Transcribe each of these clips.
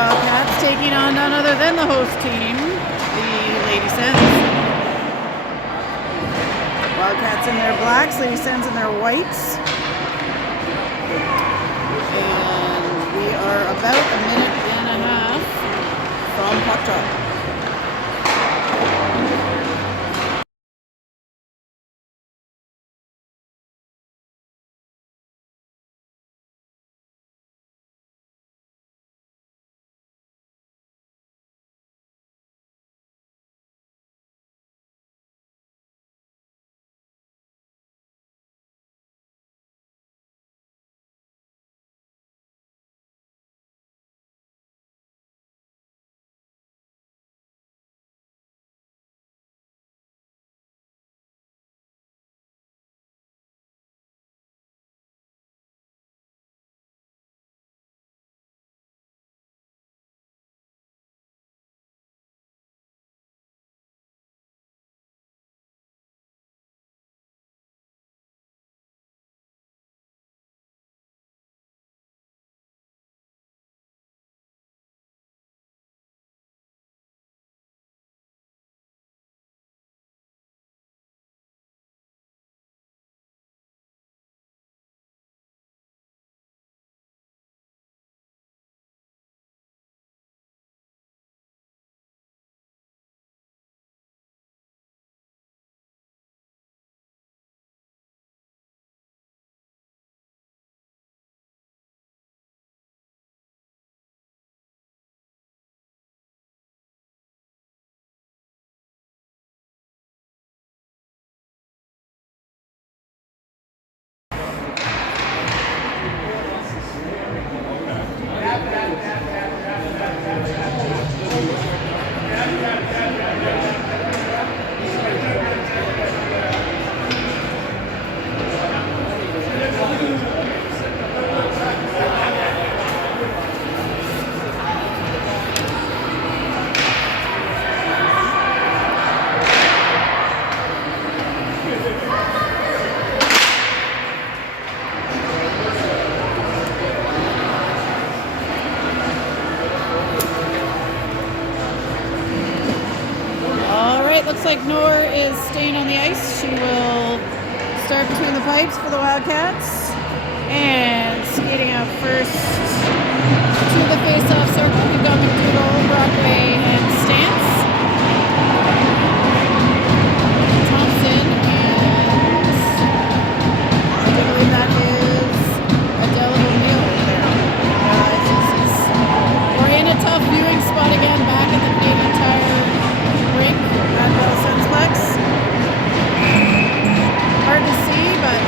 Wildcats taking on none other than the host team, the Lady Sens. Wildcats in their blacks, Lady Sens in their whites. And we are about a minute and a half from puck drop. Looks like Nor is staying on the ice. She will start between the pipes for the Wildcats. And skating out first to the face-off circle, we've got McDougall, Brockway, and Stance. Thompson, and I do believe that is Adele O'Neill there. We're in a tough viewing spot again, back at the Canadian Tire rink at the Sensplex. Hard to see, but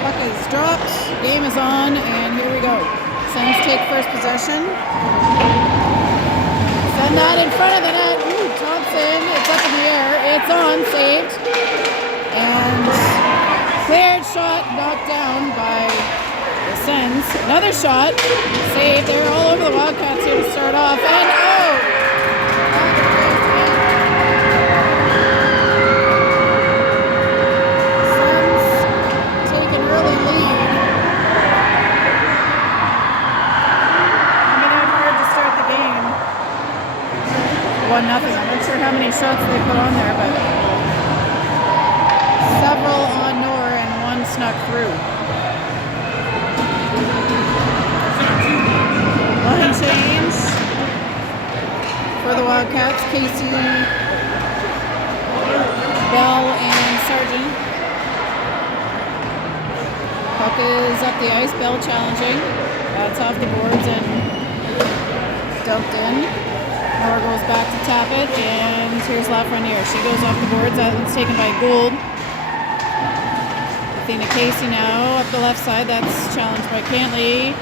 puck is dropped, game is on, and here we go. Sens take first possession. Send that in front of the net. Ooh, Thompson, it's up in the air. It's on, saved. And cleared shot, knocked down by the Sens. Another shot, saved. They're all over the Wildcats here to start off. And nothing. I'm not sure how many shots they put on there, but several on Nor and one snuck through. Line change for the Wildcats. Casey, Bell, and Sargent. Puck is up the ice. Bell challenging. That's off the boards and dumped in. Nor goes back to tap it, and here's Lafreniere. She goes off the boards. That one's taken by Gould. Athena Casey now up the left side. That's challenged by Cantley.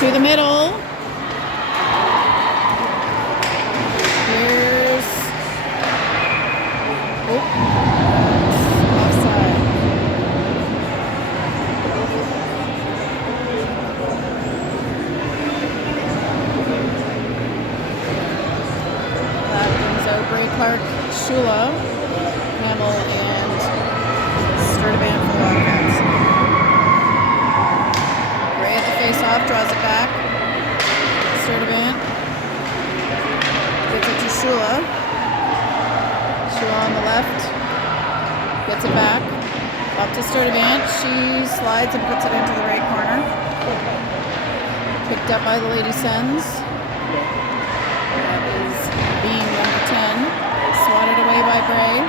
To the middle. Here's... offside. Bray, Clark, Shula, Hamill, and Sturdivant for the Wildcats. Gray at the face-off, draws it back. Sturdivant. She slides and puts it into the right corner. Picked up by the Lady Sens. That is beam number 10. Swatted away by Bray.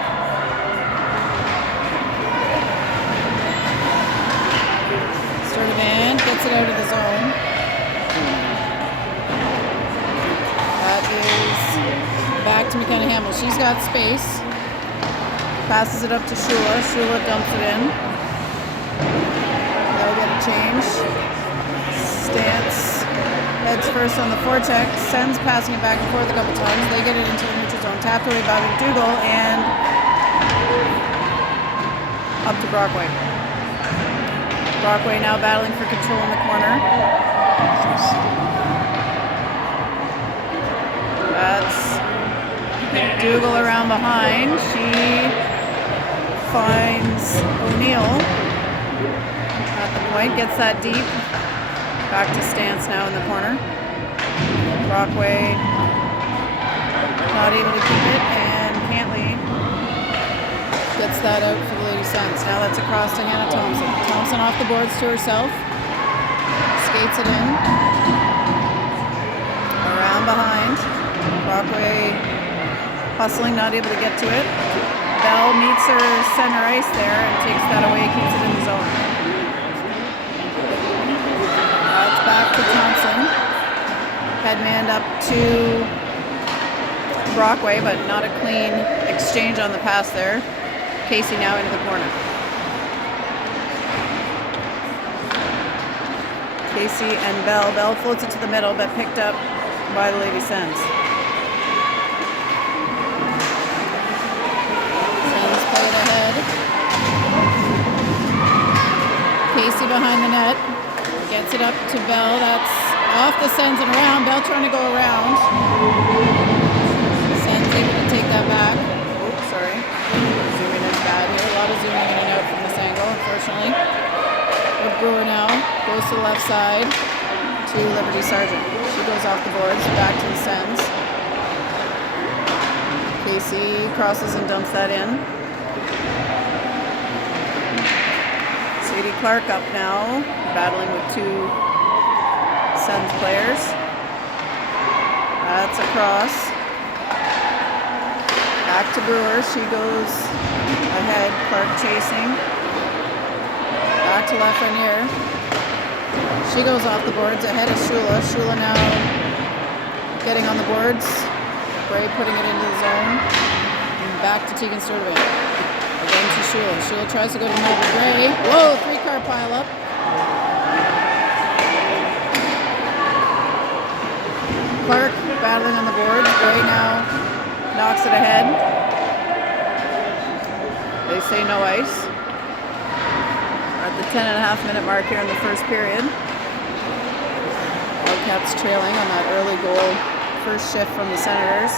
Sturdivant gets it out of the zone. That is back to McKenna Hamill. She's got space. Passes it up to Shula. Shula dumps it in. They'll get a change. Stance heads first on the forecheck. Sens passing it back and forth a couple times. They get it into the neutral zone. Tapped away by McDougall and up to Brockway. Brockway now battling for control in the corner. That's McDougall around behind. She finds O'Neill at the point, gets that deep. Back to Stance now in the corner. Brockway not able to keep it, and Cantley gets that out for the Lady Sens. Now that's across to Hannah Thompson. Thompson off the boards to herself. Skates it in. Around behind. Brockway hustling, not able to get to it. Bell meets her center ice there and takes that away, keeps it in the zone. It's back to Thompson. Headman up to Brockway, but not a clean exchange on the pass there. Casey now into the corner. Casey and Bell. Bell floats it to the middle, but picked up by the Lady Sens. Sens play it ahead. Casey behind the net. Gets it up to Bell. That's off the Sens and around. Bell trying to go around. Sens able to take that back. Oops, sorry. Zooming is bad here. A lot of zooming in and out from this angle, unfortunately. But Brewer now goes to the left side to Liberty Sargent. She goes off the boards, back to the Sens. Casey crosses and dumps that in. Sadie Clark up now, battling with two Sens players. That's across. Back to Brewer. She goes ahead. Clark chasing. Back to Lafreniere. She goes off the boards ahead of Shula. Shula now getting on the boards. Bray putting it into the zone. And back to Tegan Sturdivant. Again to Shula. Shula tries to go to the middle of Bray. Whoa, 3-car pile up. Clark battling on the boards. Bray now knocks it ahead. They say no ice. We're at the 10.5-minute mark here in the first period. Wildcats trailing on that early goal. First shift from the Senators.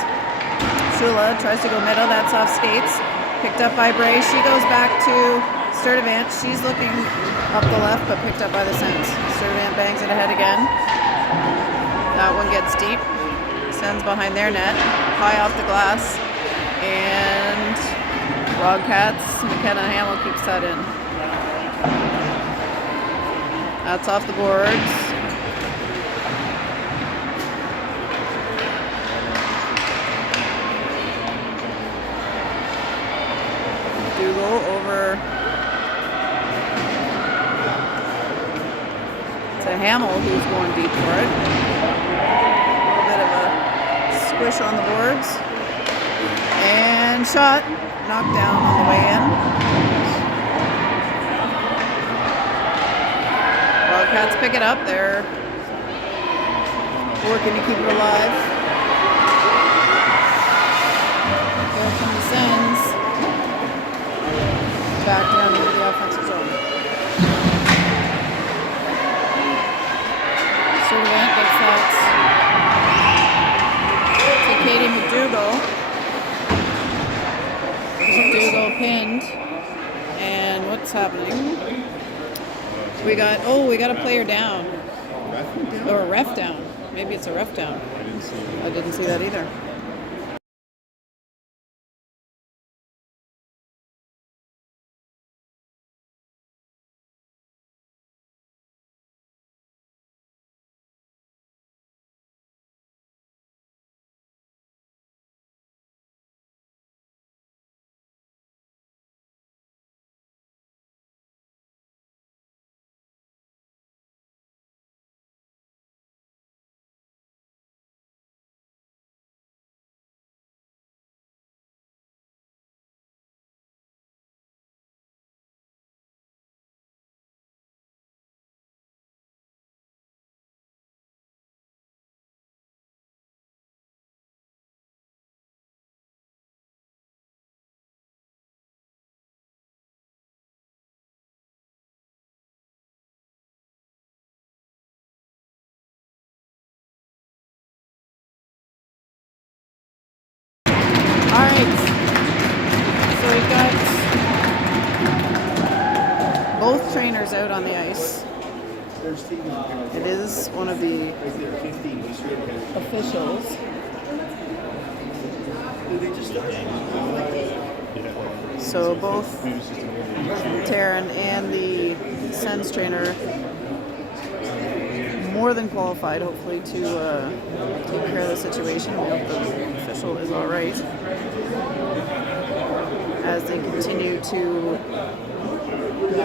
Shula tries to go middle. That's off skates. Picked up by Bray. She goes back to Sturdivant. She's looking up the left, but picked up by the Sens. Sturdivant bangs it ahead again. That one gets deep. Sens behind their net. High off the glass. And Wildcats, McKenna Hamill keeps that in. That's off the boards. Dougal over to Hamill, who's going deep for it. A little bit of a squish on the boards. And shot. Knocked down on the way in. Wildcats pick it up. They're working to keep it alive. There come the Sens. Back down into the offensive zone. Sturdivant gets that to Katie McDougall. McDougall pinned. And what's happening? We got a player down. Or a ref down. Maybe it's a ref down. I didn't see that either. both trainers out on the ice. It is one of the officials. So both Taryn and the Sens trainer more than qualified, hopefully, to take care of the situation. We hope the official is all right as they continue to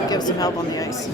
give some help on the ice.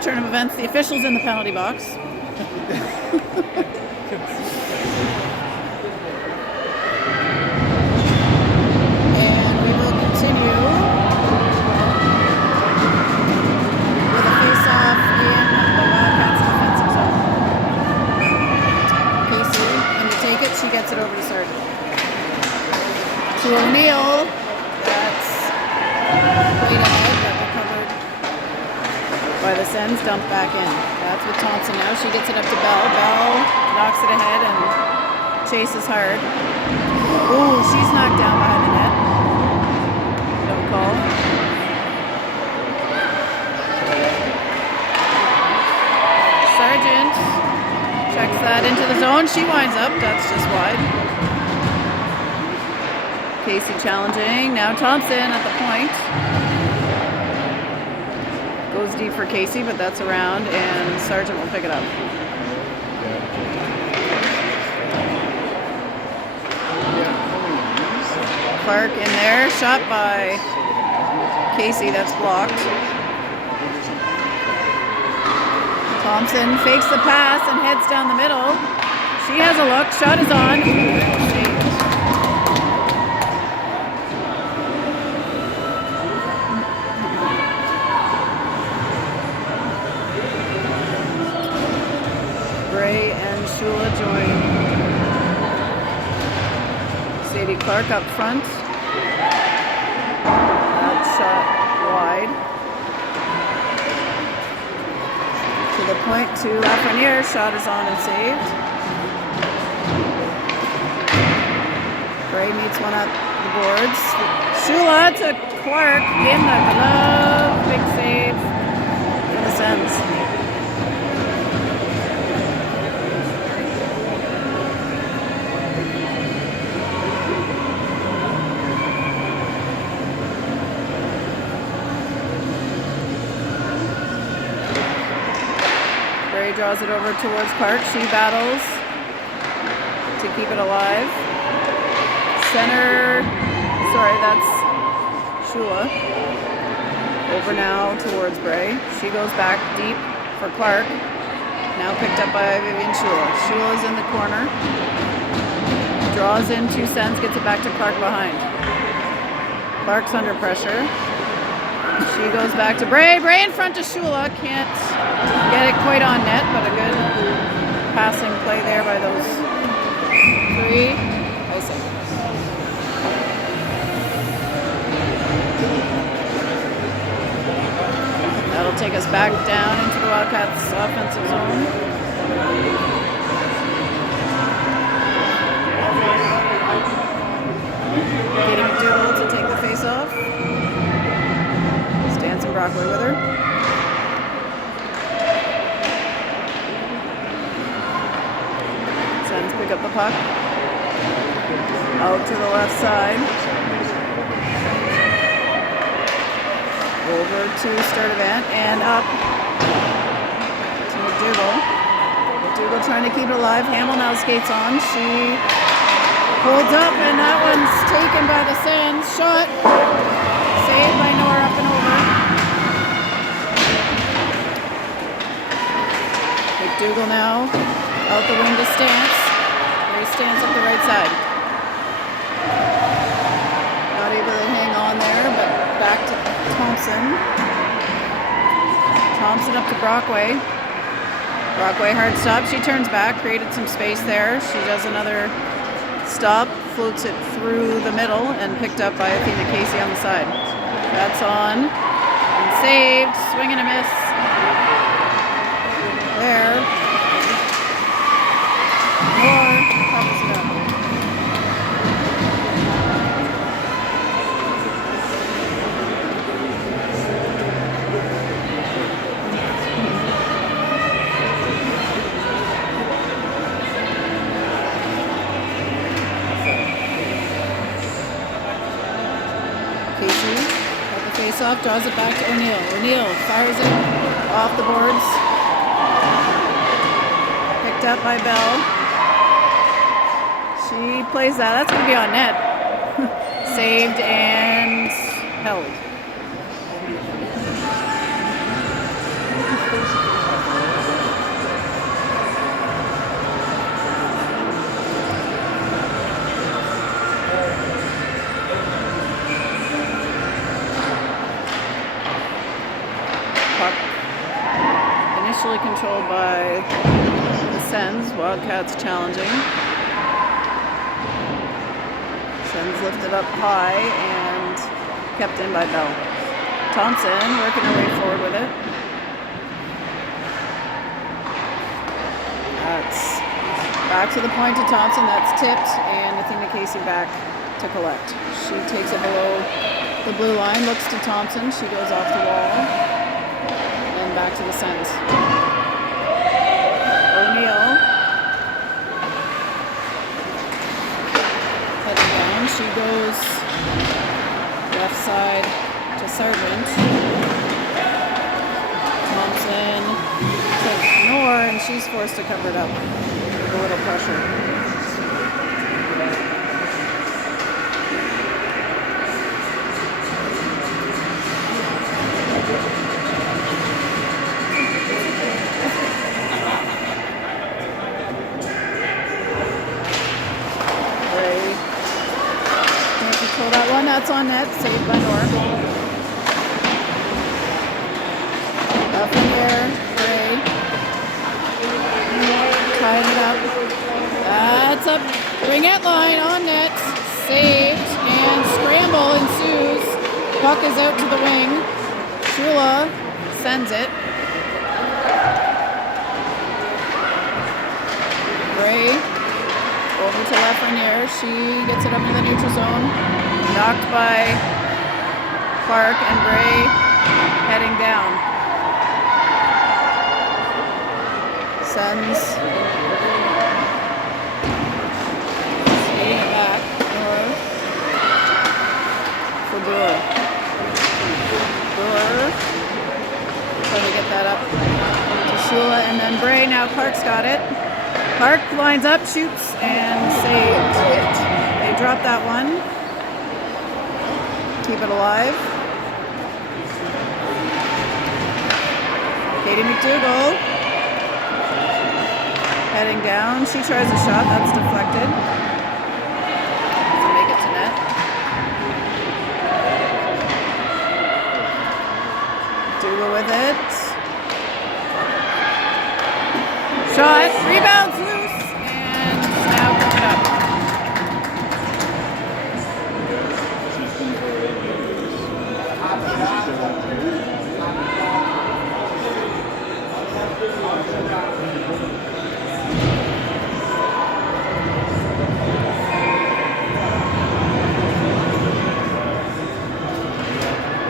Turn of events, the officials in the penalty box. And we will continue with a face-off in the Wildcats defensive zone. Casey, and to take it, she gets it over to Sargent. To O'Neill, that's right ahead, but recovered by the Sens, dumped back in. That's with Thompson now. She gets it up to Bell. Bell knocks it ahead and chases hard. Ooh, she's knocked down behind the net. No call. Sargent checks that into the zone. She winds up. That's just wide. Casey challenging. Now Thompson at the point. Goes deep for Casey, but that's around, and Sargent will pick it up. Clark in there, shot by Casey, that's blocked. Thompson fakes the pass and heads down the middle. She has a look, shot is on. Shula joined Sadie Clark up front. That shot wide. To the point to Lafreniere. Shot is on and saved. Bray meets one up the boards. Shula to Clark in the glove. Big save for the Sens. Draws it over towards Clark. She battles to keep it alive. Center, sorry, that's Shula. Over now towards Bray. She goes back deep for Clark. Now picked up by Vivian Shula. Shula's in the corner. Draws in 2 Sens, gets it back to Clark behind. Clark's under pressure. She goes back to Bray. Bray in front to Shula. Can't get it quite on net, but a good passing play there by those 3. That'll take us back down into the Wildcats' offensive zone. Katie McDougall to take the face-off. Stanson Broccoli with her. Sens pick up the puck. Out to the left side. Over to Sturdivant and up to McDougall. McDougall trying to keep it alive. Hamill now skates on. She Holds up, and that one's taken by the Sens. Shot. Saved by Nor up and over. McDougall now. Out the wing to Stance. There he stands up the right side. Not able to hang on there, but back to Thompson. Thompson up to Brockway. Brockway hard stop. She turns back, created some space there. She does another stop, floats it through the middle, and picked up by Athena Casey on the side. That's on. And saved. Swing and a miss. There. More covers it up. Casey got the face off, draws it back to O'Neill. O'Neill fires it off the boards. Picked up by Bell. She plays that. That's going to be on net. Saved and held. Puck initially controlled by the Sens. Wildcats challenging. Sens lifted up high and kept in by Bell. Thompson working her way forward with it. That's back to the point to Thompson. That's tipped, and Athena Casey back to collect. She takes it below the blue line, looks to Thompson. She goes off the wall. And back to the Sens. O'Neill. Heading down. She goes left side to Sargent. Thompson to Nor, and she's forced to cover it up with a little pressure. Control that one. That's on net. Saved by Nor. Up in there. Gray. Tying it up. That's up. Ringette line on net. Saved. And scramble ensues. Puck is out to the wing. Shula sends it. Gray. Over to Lafreniere. She gets it up in the neutral zone. Knocked by Clark, and Bray heading down. Sens skating it back for Brewer. Brewer trying to get that up to Shula, and then Bray. Now Clark's got it. Clark lines up, shoots, and saved it. They drop that one. Keep it alive. Katie McDougall heading down. She tries a shot. That's deflected. Doesn't make it to net. McDougall with it. Shot. Rebounds loose. And now covered up.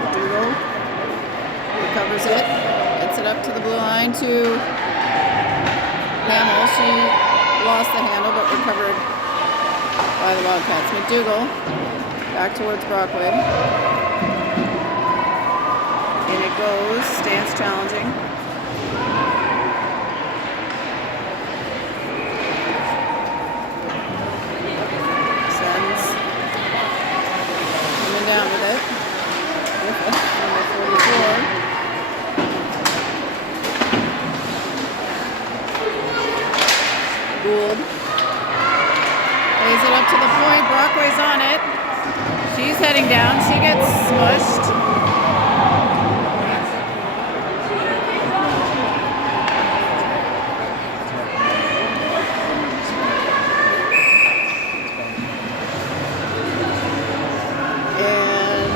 McDougall recovers it. Gets it up to the blue line to Hamill. She lost the handle but recovered by the Wildcats. McDougall back towards Brockway. And it goes. Stance challenging. heading down. She gets smushed. And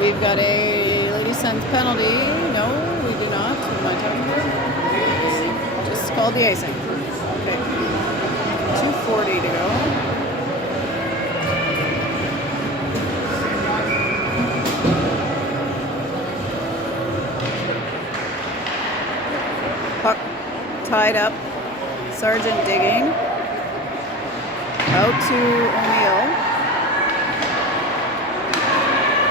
we've got a Lady Sens penalty. No, we do not. What am I talking about? Just called the icing. Okay. 2:40 to go. Puck tied up. Sargent digging. Out to O'Neill.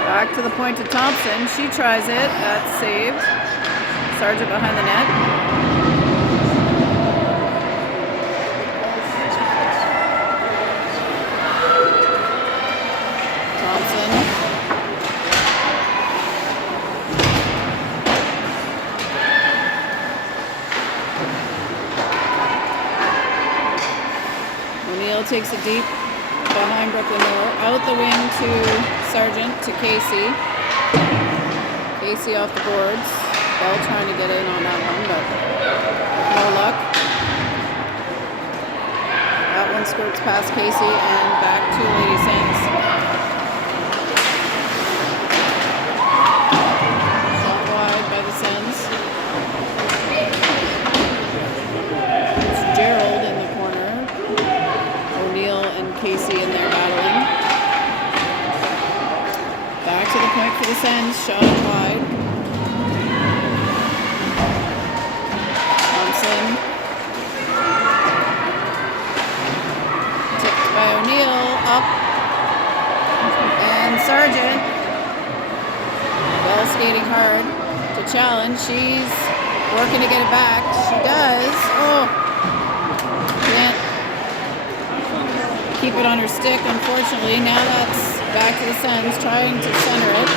Back to the point to Thompson. She tries it. That's saved. Sargent behind the net. Thompson. O'Neill takes it deep behind Brooklyn Miller. Out the wing to Sargent to Casey. Casey off the boards. Bell trying to get in on that one, but no luck. That one skirts past Casey and back to Lady Sens. Shot wide by the Sens. It's Gerald in the corner. O'Neill and Casey in there battling. Back to the point for the Sens. Shot wide. Thompson. Tipped by O'Neill. Up. And Sargent. Bell skating hard to challenge. She's working to get it back. She does. Oh. Can't keep it on her stick, unfortunately. Now that's back to the Sens, trying to center it.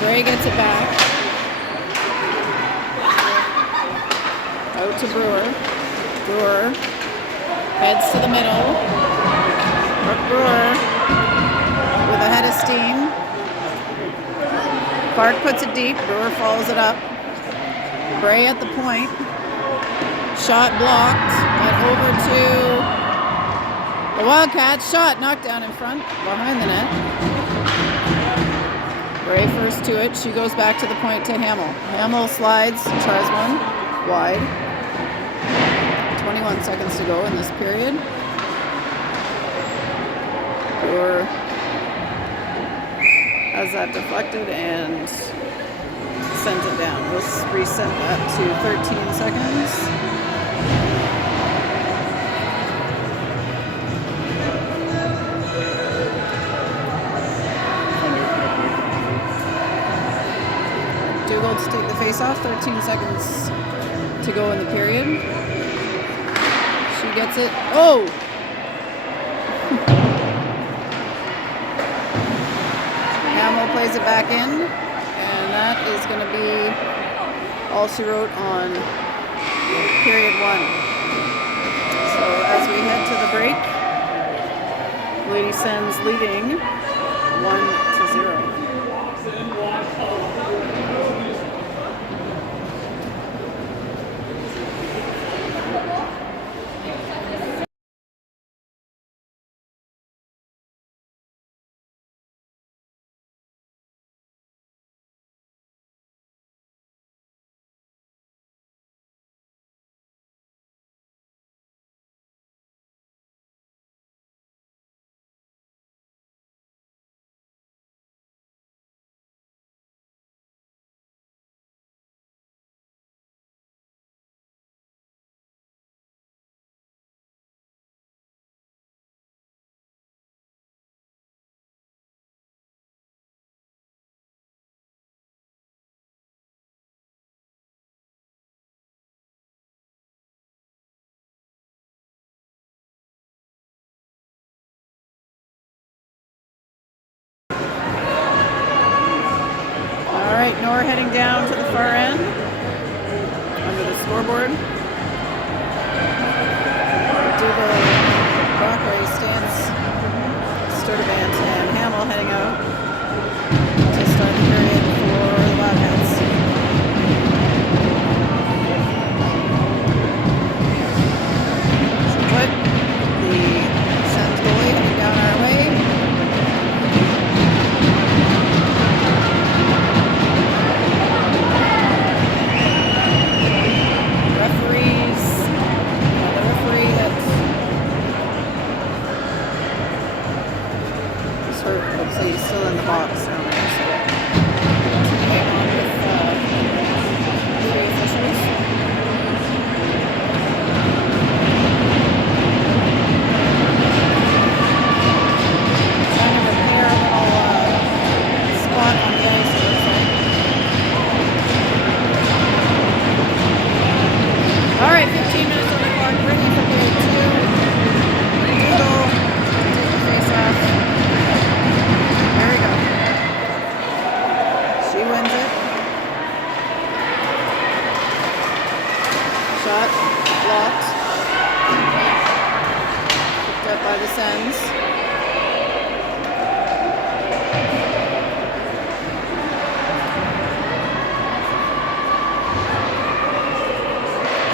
Gray gets it back. Out to Brewer. Brewer heads to the middle. Brooke Brewer with a head of steam. Clark puts it deep. Brewer follows it up. Bray at the point. Shot blocked. And over to the Wildcats. Shot knocked down in front behind the net. Bray first to it. She goes back to the point to Hamill. Hamill slides, tries one wide. 21 seconds to go in this period. Brewer has that deflected and sends it down. Let's reset that to 13 seconds. Dougal to take the face-off. 13 seconds to go in the period. She gets it. Oh! Hamill plays it back in, and that is going to be all she wrote on period one. So as we head to the break, Lady Sens leading 1-0. Nor heading down to the far end under the scoreboard. Dougal Brockway Campbell heading out to start the period for the Wildcats. So put the Sens goalie heading down our way. Looks like he's still in the box down there, so continuing on with three officials. Trying to repair a little spot on the ice, it looks like. Alright, 15 minutes on the clock, ready for period 2. Eagle, take the face off. There we go. She wins it. Shot blocked. Picked up by the Sens.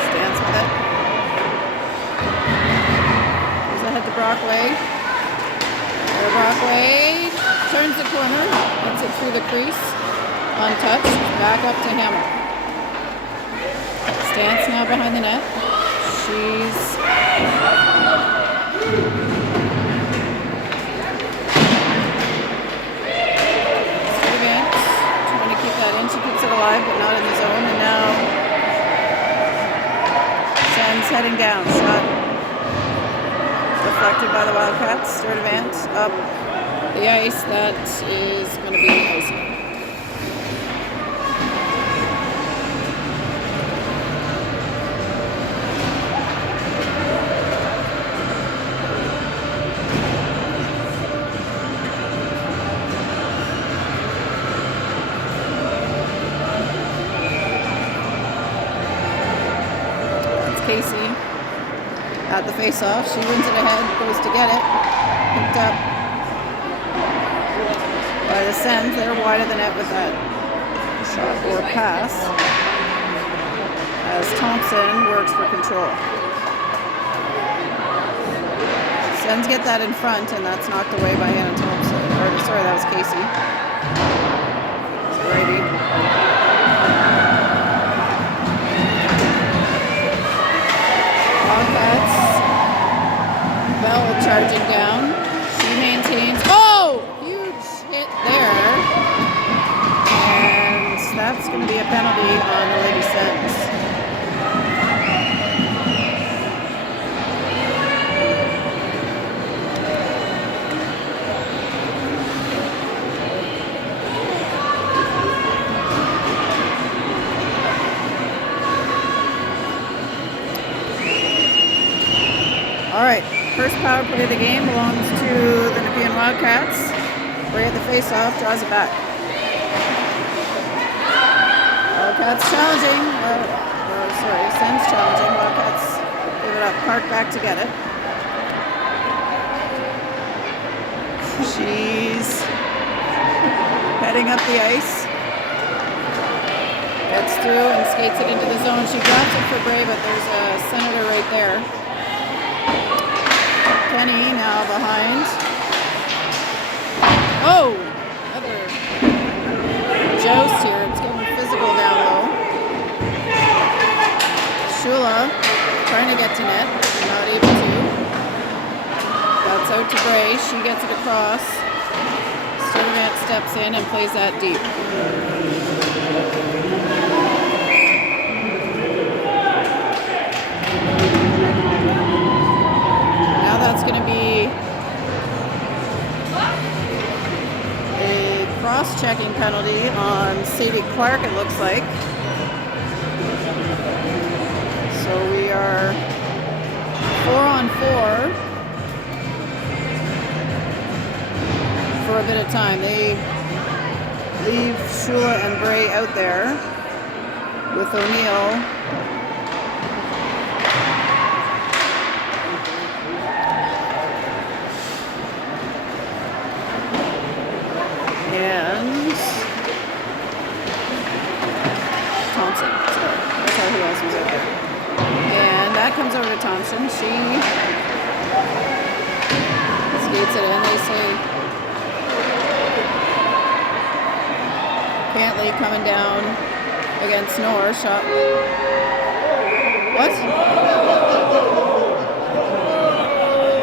Stands with it. Goes ahead to Brockway. There, Brockway. Turns the corner, gets it through the crease, untouched, back up to Hammer. Stance now behind the net. She's Advance, trying to keep that in. She keeps it alive, but not in the zone. And now Sens heading down. Shot deflected by the Wildcats. Sturdivant up the ice. That is going to be icing. That's Casey at the face-off. She wins it ahead, goes to get it. Picked up by the Sens. They're wide of the net with that shot or pass as Thompson works for control. Sens get that in front, and that's knocked away by Hannah Thompson. Or sorry, that was Casey. It's righty. Wildcats. Bell charging down. She maintains. Oh! Hit there, and that's going to be a penalty on the Lady Sens. All right, first power play of the game belongs to the Nepean Wildcats. Ray at the face-off, draws it back. Wildcats challenging. Sens challenging. Wildcats give it up. Park back to get it. She's heading up the ice. Gets through and skates it into the zone. She drops it for Bray, but there's a Senator right there. Kenny now behind. Oh, another joust here. It's getting physical down low. Shula trying to get to net, not able to. That's out to Bray. She gets it across. Sturdivant steps in and plays that deep. Now that's going to be cross-checking penalty on Sadie Clark, it looks like. So we are 4-on-4 for a bit of time. They leave Shula and Bray out there with O'Neill. And Thompson. Sorry, I thought who else was out there. And that comes over to Thompson. She skates it in. They say Cantley coming down against Knorr. Shot. What?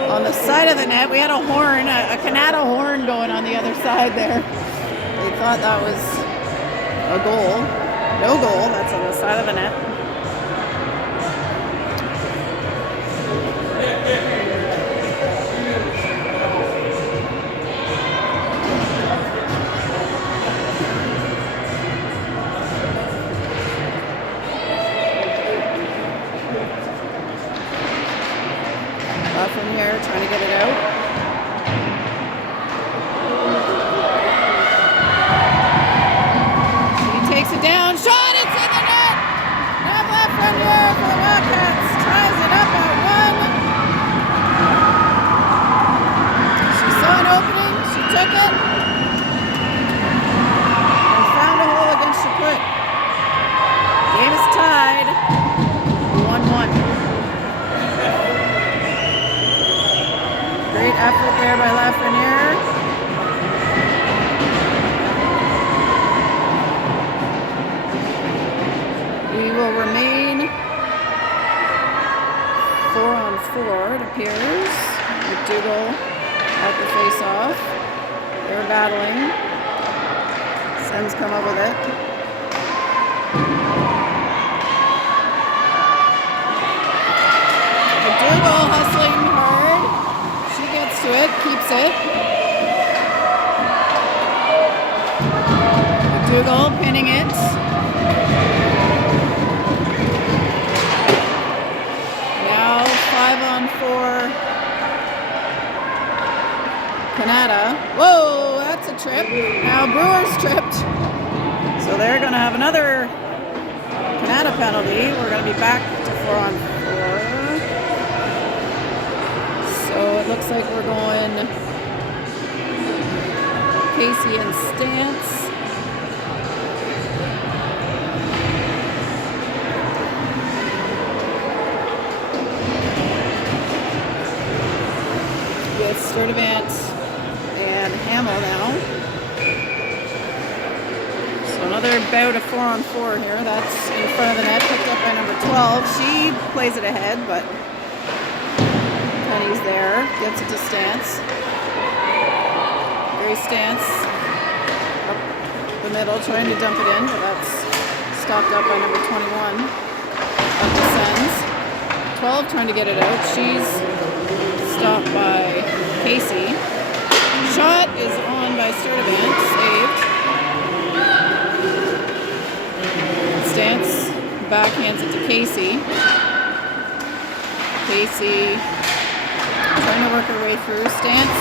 On the side of the net, we had a horn, a Canada horn going on the other side there. They thought that was a goal. No goal, that's on the side of the net. From here, trying to get it out. She takes it down. Shot! It's in the net! Now left from here for the Wildcats. Ties it up at 1. She saw an opening. She took it. And found a hole against the foot. Game is tied. 1-1. Great effort there by Lafreniere. We will remain 4-on-4, it appears. McDougall at the face-off. They're battling. Sens come up with it. McDougall hustling hard. To it, keeps it. McDougall pinning it. Now 5-on-4 Canada. Whoa, that's a trip. Now Brewers tripped. So they're going to have another Canada penalty. We're going to be back to 4-on-4. So it looks like we're going Casey and Stance. With Sturdivant and Hamill now. So another bout of 4-on-4 here. That's in front of the net, picked up by number 12. She plays it ahead, but Penny's there, gets it to Stance. Gray Stance up the middle, trying to dump it in, but that's stopped up by number 21 of the Sens. 12 trying to get it out. She's stopped by Casey. Shot is on by Sturdivant, saved. Stance backhands it to Casey. Casey trying to work her way through. Stance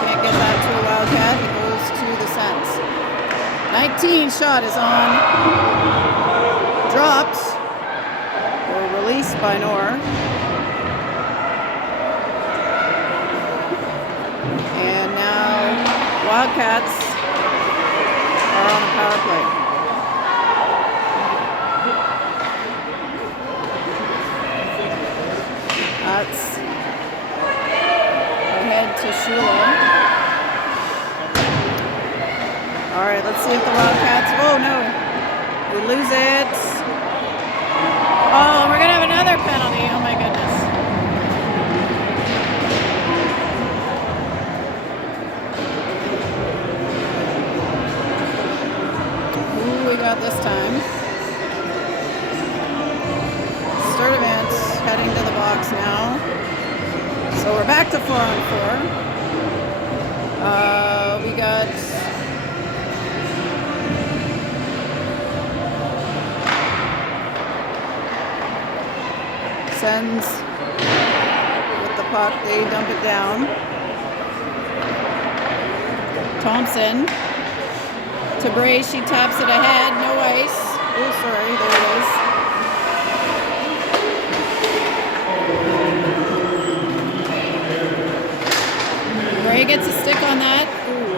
can't get that to a Wildcat. It goes to the Sens. 19 shot is on. Dropped or released by Knorr. And now Wildcats are on a power play. That's ahead to Shula. All right, let's see if the Wildcats. Oh no, we lose it. Oh, we're gonna have another penalty. Oh my goodness. Who we got this time? Sturdivant heading to the box now. So we're back to 4-on-4. We got Sens with the puck. They dump it down. Thompson to Bray. She taps it ahead. No ice. Oh, sorry. There it is. Bray gets a stick on that. Ooh,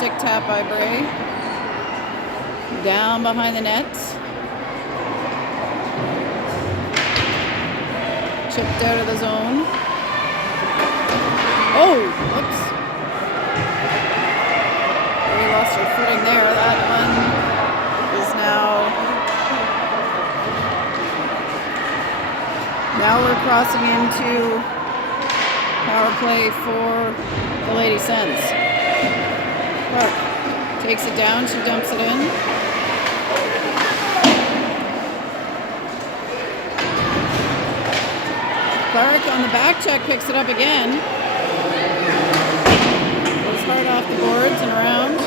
stick tap by Bray. Down behind the net. Chipped out of the zone. Oh, whoops. We lost our footing there. That one is now we're crossing into power play for the Lady Sens. Clark takes it down, she dumps it in. Clark on the back check picks it up again. Goes hard off the boards and around.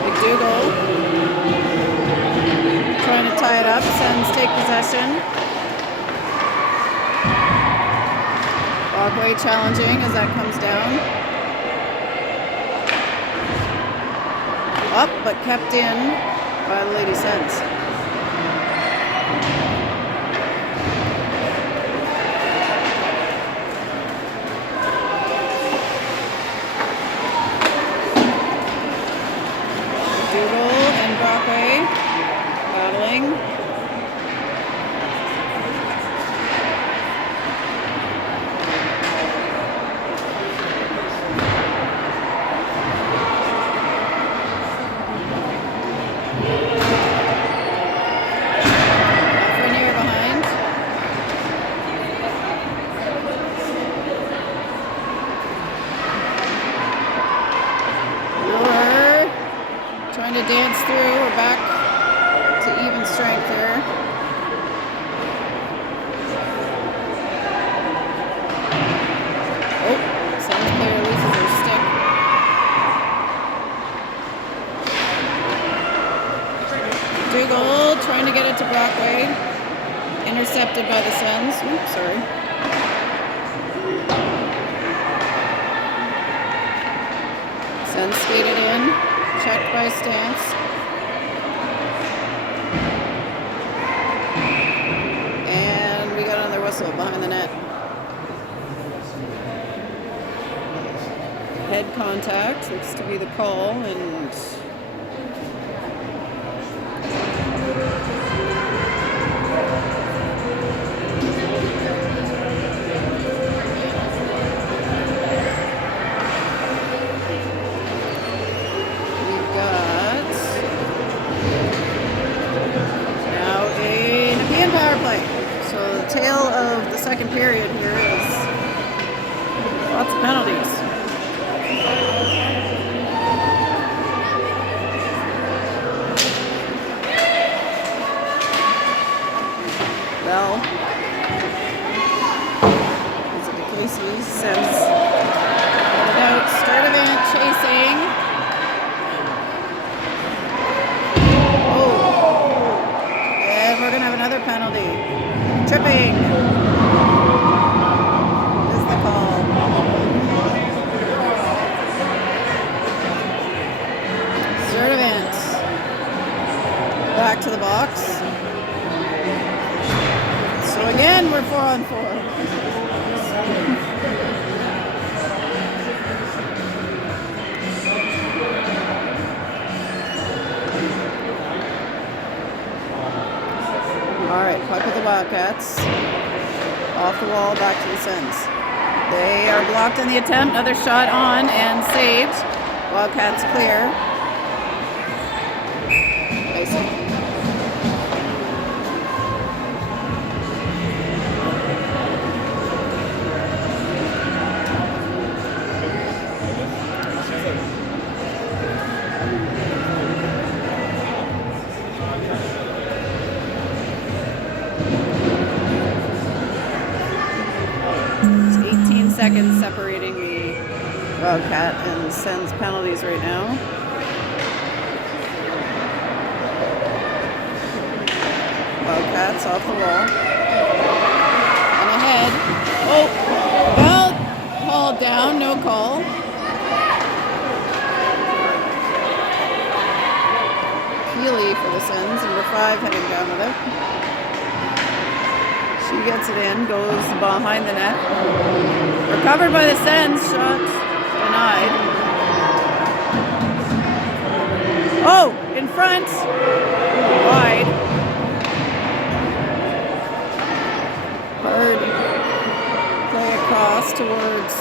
McDougall trying to tie it up. Sens take possession. Walkway challenging as that comes down. Up but kept in by the Lady Sens. Battling. Frenier behind. We're trying to dance through. We're back to even strength there. Oh, Sens player loses her stick. Dougal trying to get it to Brockway. Intercepted by the Sens. Oops, sorry. Sens skated in. Checked by Stance. Whistle behind the net. Head contact looks to be the call, and we've got now a Nepean power play. So the tail of the second period here is lots of penalties. Bell. Is it DeCasey? Sens got it out. Sturdivant chasing. Oh. And we're going to have another penalty. Tripping is the call. Sturdivant back to the box. So again, we're 4-on-4. All right, puck with the Wildcats. Off the wall, back to the Sens. They are blocked on the attempt. Another shot on and saved. Wildcats clear. Icing. 18 seconds separating the Wildcat and Sens penalties right now. Wildcats off the wall. And ahead. Oh, well, called down, no call. Keeley for the Sens, number 5, heading down with it. She gets it in, goes behind the net. Recovered by the Sens, shot denied. Oh, in front. Wide. Hard play across towards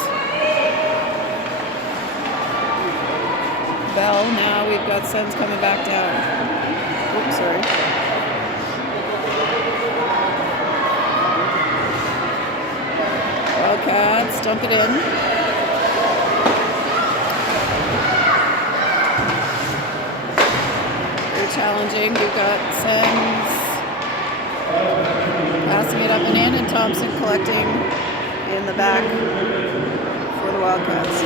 Bell. Now we've got Sens coming back down. Oops, sorry. Wildcats dump it in. Very challenging. We've got Sens passing it up and in, and Thompson collecting in the back for the Wildcats.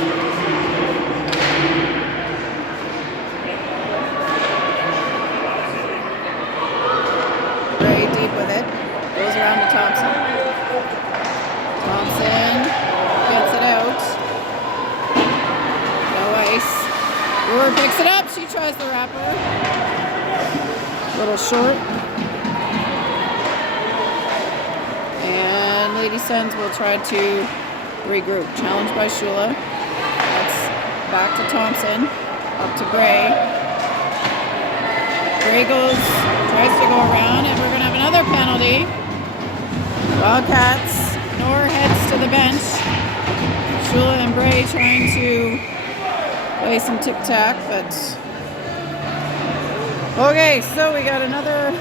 Very deep with it. Goes around to Thompson. Thompson gets it out. No ice. Brewer picks it up. She tries the wrapper. A little short. And Lady Sens will try to regroup. Challenged by Shula. That's back to Thompson. Up to Gray. Gray tries to go around, and we're going to have another penalty. Wildcats. Nor heads to the bench. Shula and Bray trying to play some tic-tac, but... Okay, so we got another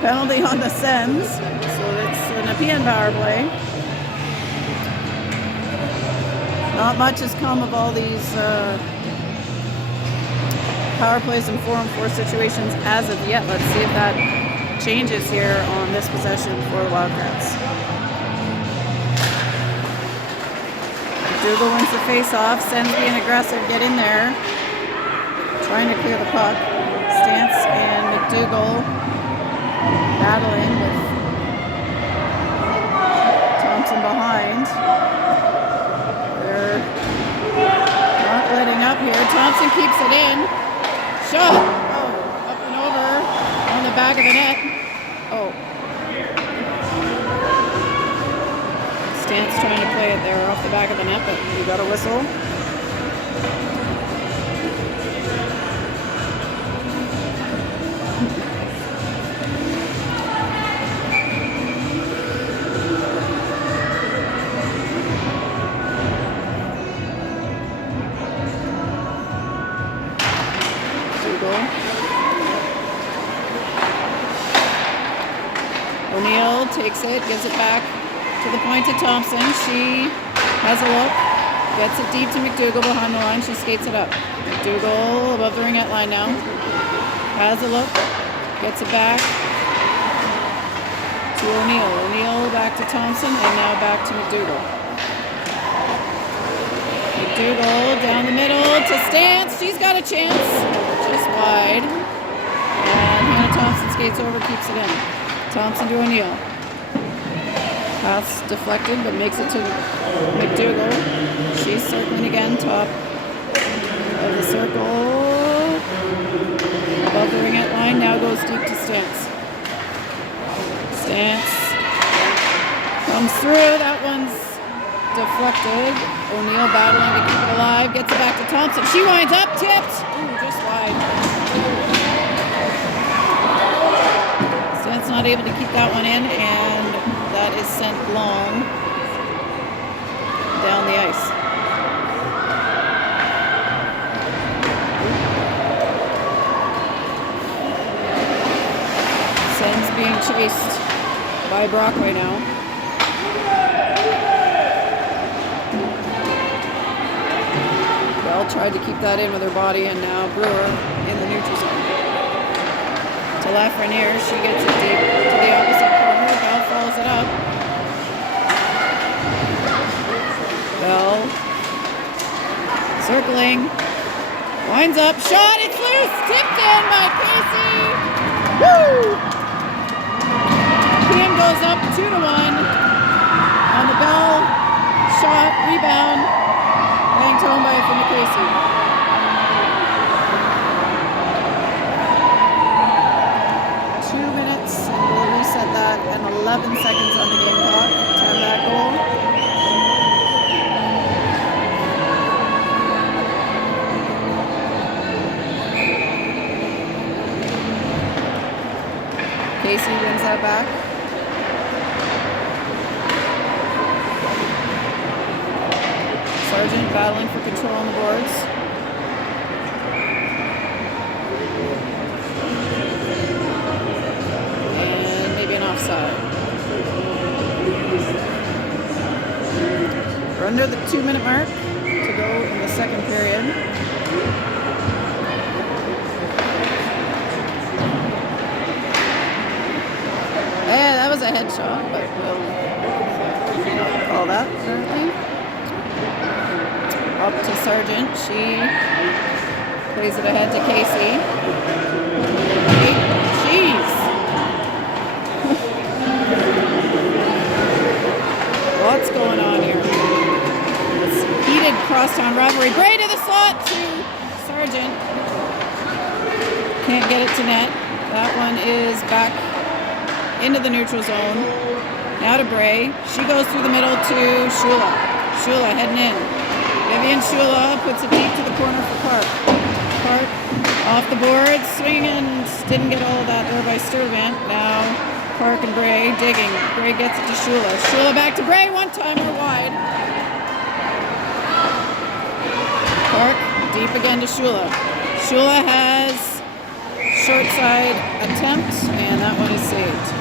penalty on the Sens. So it's a Nepean power play. Not much has come of all these power plays and 4-on-4 situations as of yet. Let's see if that changes here on this possession for the Wildcats. Dougal wins the face-off. Sens being aggressive, get in there. Trying to clear the puck. Stance and McDougall battling with Thompson behind. They're not letting up here. Thompson keeps it in. Shot! Oh, up and over on the back of the net. Oh. Stance trying to play it there off the back of the net, but we got a whistle. O'Neill takes it, gives it back to the point to Thompson. She has a look, gets it deep to McDougall behind the line. She skates it up. McDougall above the ringette line now. Has a look, gets it back to O'Neill. O'Neill back to Thompson, and now back to McDougall. McDougall down the middle to Stance. She's got a chance, just wide. And Hannah Thompson skates over, keeps it in. Thompson to O'Neill. Pass deflected, but makes it to McDougall. She's circling again, top of the circle. Above the ringette line, now goes deep to Stance. Stance comes through. That one's deflected. O'Neill battling to keep it alive. Gets it back to Thompson. She winds up, tipped. Ooh, just wide. Stance not able to keep that one in, and that is sent long down the ice. Sens being chased by Brockway now. Bell tried to keep that in with her body, and now Brewer in the neutral zone. To Lafreniere, she gets it deep to the opposite corner. Bell follows it up. Bell circling, winds up, shot, it's loose, tipped in by Casey. Woo! Nepean goes up 2-1 on the Bell shot, rebound, banged home by Finna Casey. And we'll reset that, and 11 seconds on the game clock to have that goal. Casey wins that back. Sargent battling for control on the boards. And maybe an offside. We're under the 2-minute mark to go in the second period. Yeah, that was a headshot, but we'll call that apparently. Up to Sargent. She plays it ahead to Casey. Jeez. What's going on here? This heated crosstown rivalry. Bray to the slot to Sargent. Can't get it to net. That one is back into the neutral zone. Now to Bray. She goes through the middle to Shula. Shula heading in. Vivian Shula puts it deep to the corner for Clark. Clark off the board, swinging, didn't get all of that there by Sturvant. Now Clark and Bray digging. Bray gets it to Shula. Shula back to Bray, one-timer wide. Clark deep again to Shula. Shula has short side attempt, and that one is saved.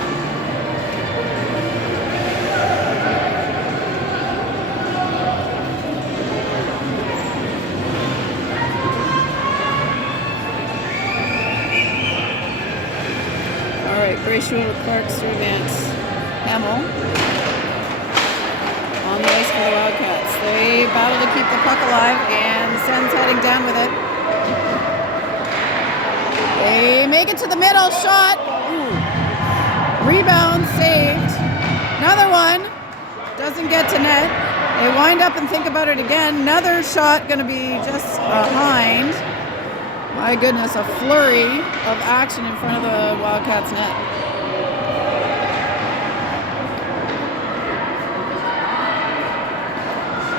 Bray, Shula, Clark, Sturvant, Hamill on the ice for the Wildcats. They battle to keep the puck alive, and Sens heading down with it. They make it to the middle, shot. Ooh. Rebound saved. Another one doesn't get to net. They wind up and think about it again. Another shot going to be just behind. My goodness, a flurry of action in front of the Wildcats net.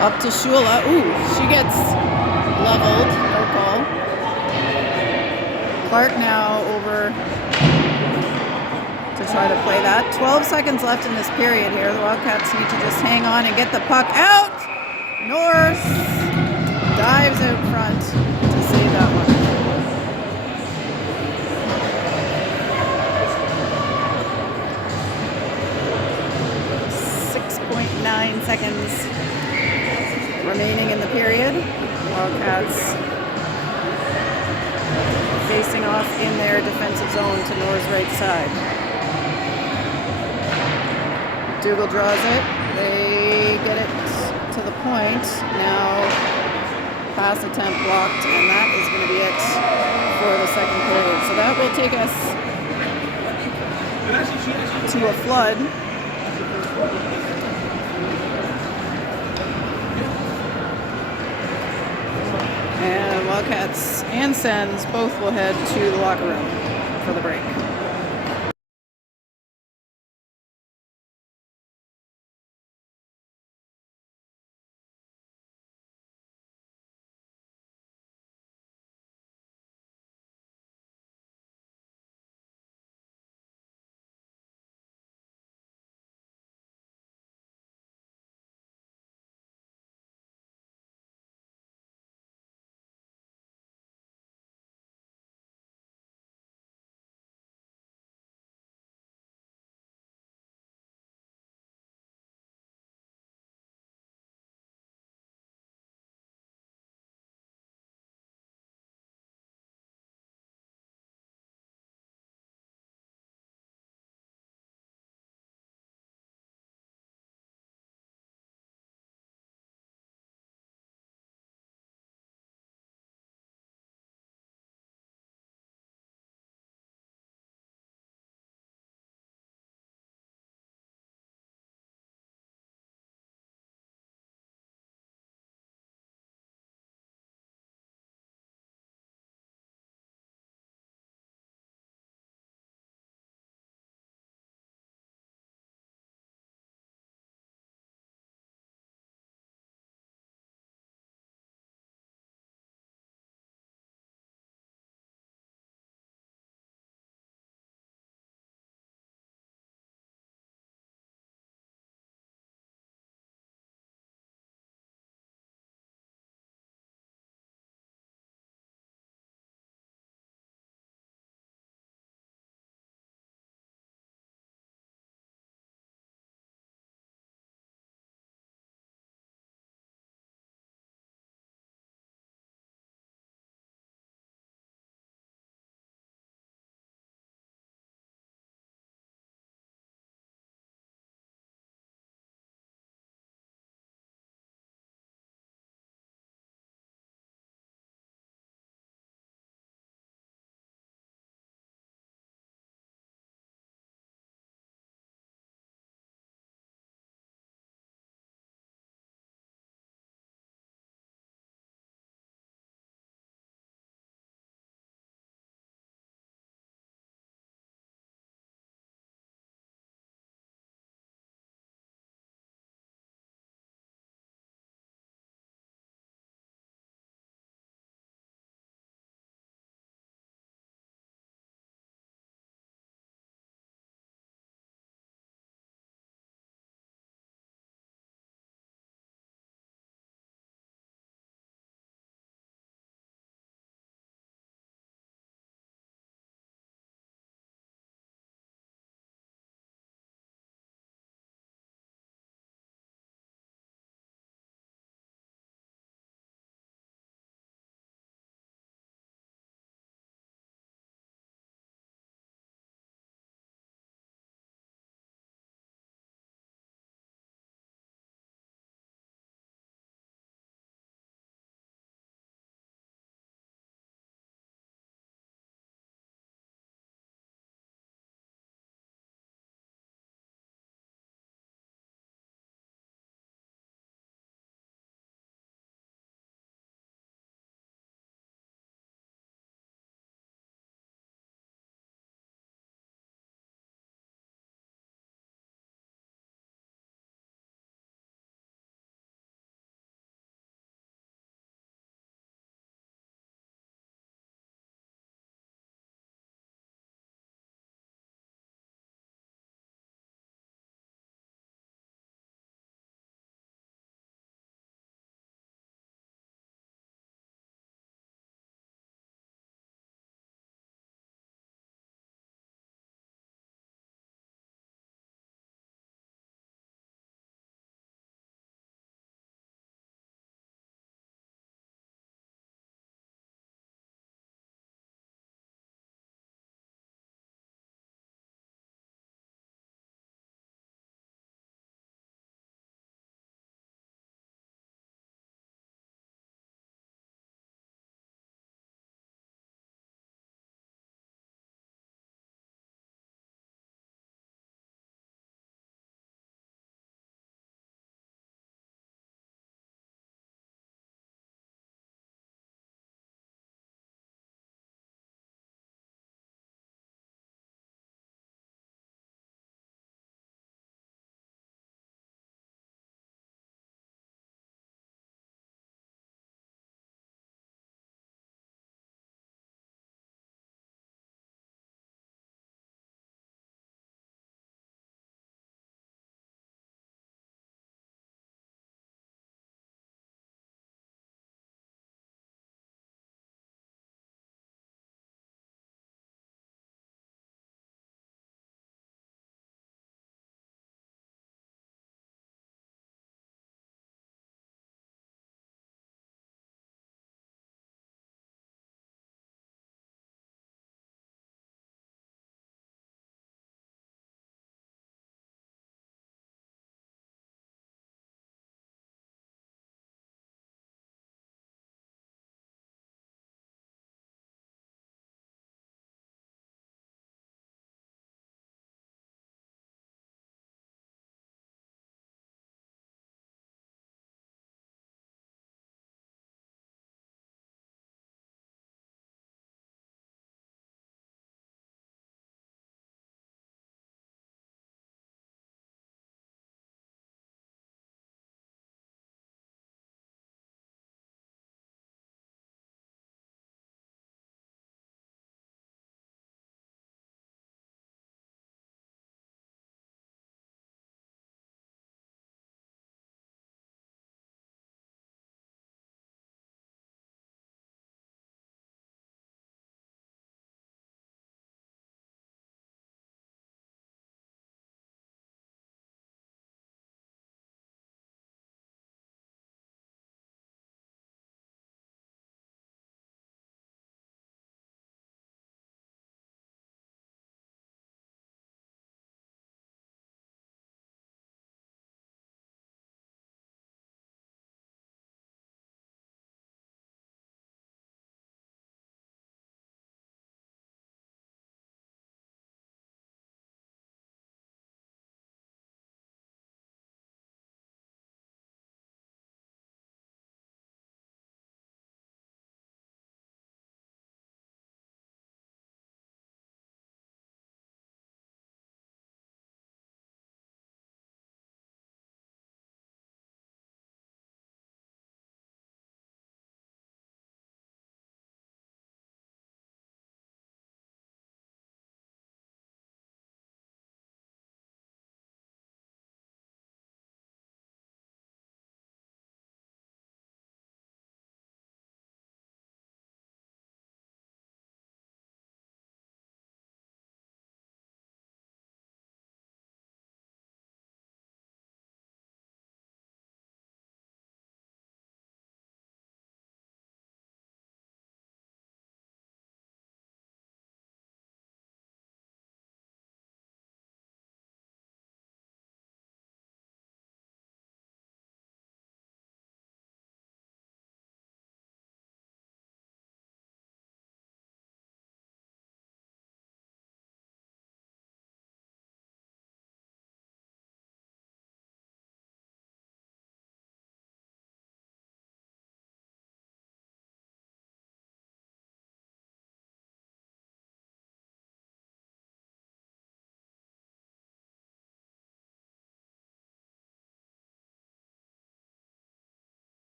Up to Shula. Ooh, she gets leveled. No call. Clark now over to try to play that. 12 seconds left in this period here. The Wildcats need to just hang on and get the puck out. North dives out front to save that one. 6.9 seconds remaining in the period. Wildcats facing off in their defensive zone to Nor's right side. Dougal draws it. They get it to the point. Now pass attempt blocked, and that is going to be it for the second period. So that will take us to a flood. And Wildcats and Sens both will head to the locker room for the break.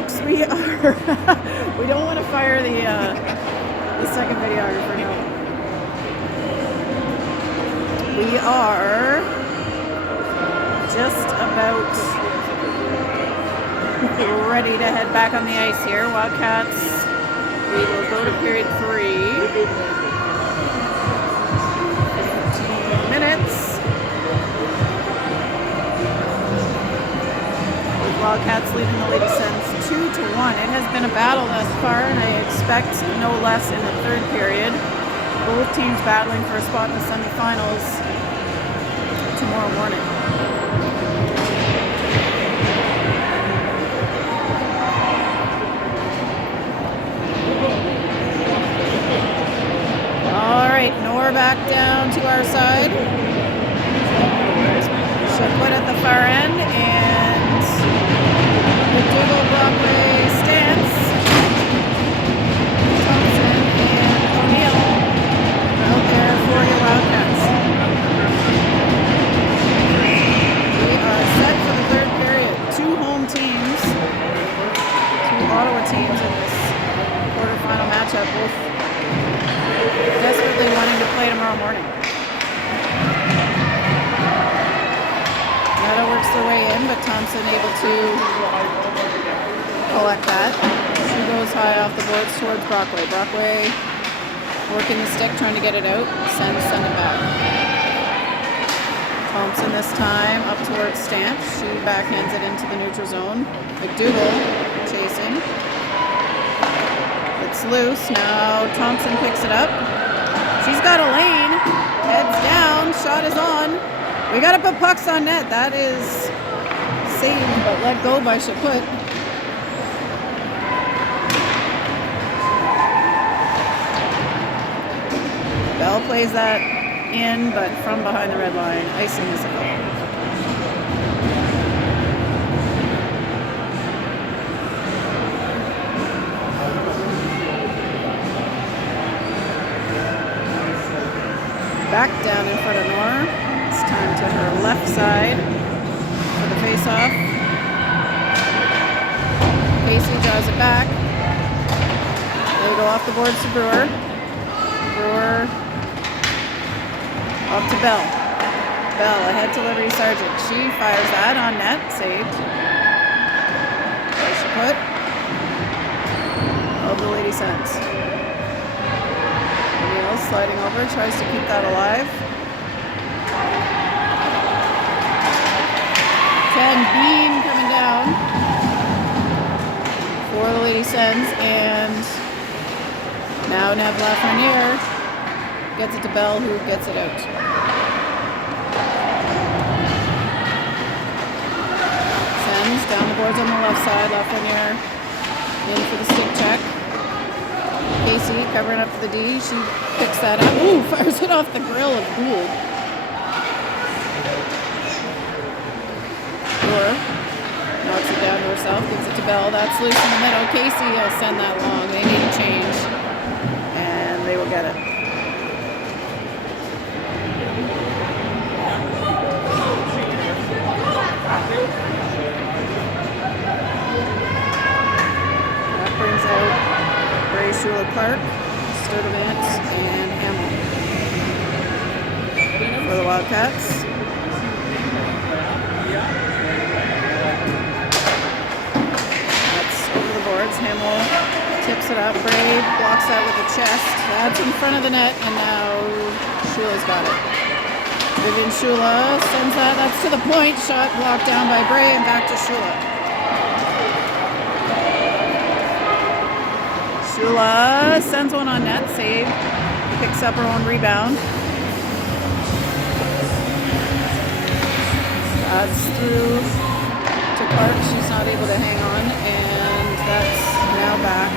folks, we are. We don't want to fire the second videographer. No. We are just about ready to head back on the ice here. Wildcats. We will go to period 3. 15 minutes. Wildcats leading the Lady Sens 2-1. It has been a battle thus far, and I expect no less in the third period. Both teams battling for a spot in the semifinals tomorrow morning. All right, Nor back down to our side. She'll put at the far end, and McDougall, Broadway, Stance, Thompson, and O'Neill out there for your Wildcats. We are set for the third period. 2 home teams, 2 Ottawa teams in this quarterfinal matchup, both desperately wanting to play tomorrow morning. Netta works their way in, but Thompson able to collect that. She goes high off the boards towards Brockway. Brockway working the stick, trying to get it out. Send it back. Thompson this time up towards Stamp. She backhands it into the neutral zone. McDougall chasing. It's loose. Now Thompson picks it up. She's got a lane. Heads down. Shot is on. We got to put pucks on net. That is saved, but let go by Chaput. Bell plays that in, but from behind the red line. Icing is a goal. Back down in front of Nora. It's time to her left side for the face-off. Casey drives it back. They go off the boards to Brewer. Brewer up to Bell. Bell ahead to Liberty Sargent. She fires that on net. Saved. There she put. Of the Lady Sens. O'Neill sliding over, tries to keep that alive. Ken Bean coming down for the Lady Sens, and now Nev Lafreniere gets it to Bell, who gets it out. Sens down the boards on the left side. Lafreniere in for the stick check. Casey covering up for the D. She picks that up. Ooh, fires it off the grill of Gould. Knocks it down to herself, gives it to Bell. That's loose in the middle. Casey will send that long. They need a change, and they will get it. That brings out Ray Shula-Clark, Sturdivant, and Hamill for the Wildcats. Hamill tips it up. Brave blocks that with the chest. That's in front of the net, and now Shula's got it. Vivian Shula sends that. That's to the point. Shot blocked down by Bray, and back to Shula. Shula sends one on net. Save. Picks up her own rebound. That's through to Clark. She's not able to hang on, and that's now back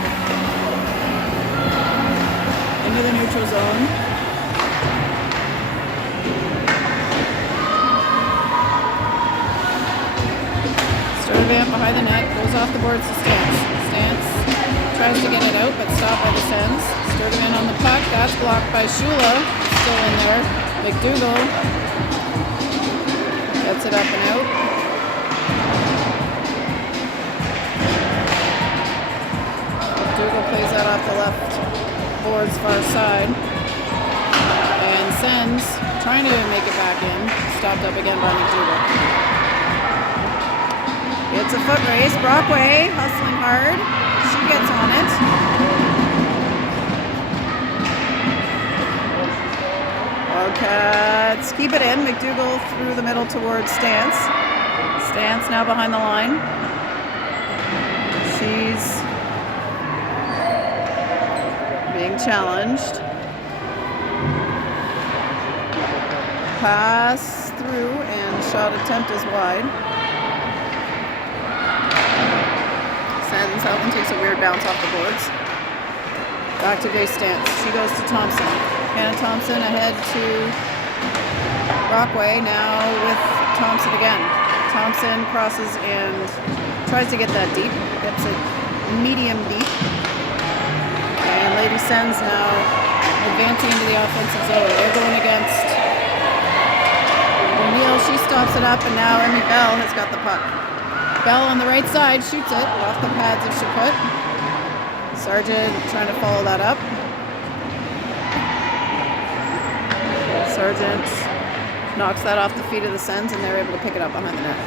into the neutral zone. Sturdivant behind the net, goes off the boards to Stance. Stance tries to get it out, but stopped by the Sens. Sturdivant on the puck, that's blocked by Shula, still in there. McDougall gets it up and out. McDougall plays that off the left board's far side. And Sens trying to make it back in. Stopped up again by McDougall. It's a foot race. Brockway hustling hard. She gets on it. Wildcats keep it in. McDougall through the middle towards Stance. Stance now behind the line. She's being challenged. Pass through and shot attempt is wide. Sens, that one takes a weird bounce off the boards. Back to Grace Stance. She goes to Thompson. Hannah Thompson ahead to Brockway, now with Thompson again. Thompson crosses and tries to get that deep. Gets it medium deep. And Lady Sens now advancing into the offensive zone. They're going against O'Neill. She stops it up, and now Emmy Bell has got the puck. Bell on the right side shoots it off the pads of Chaput. Sargent trying to follow that up. Sargent knocks that off the feet of the Sens, and they're able to pick it up behind the net.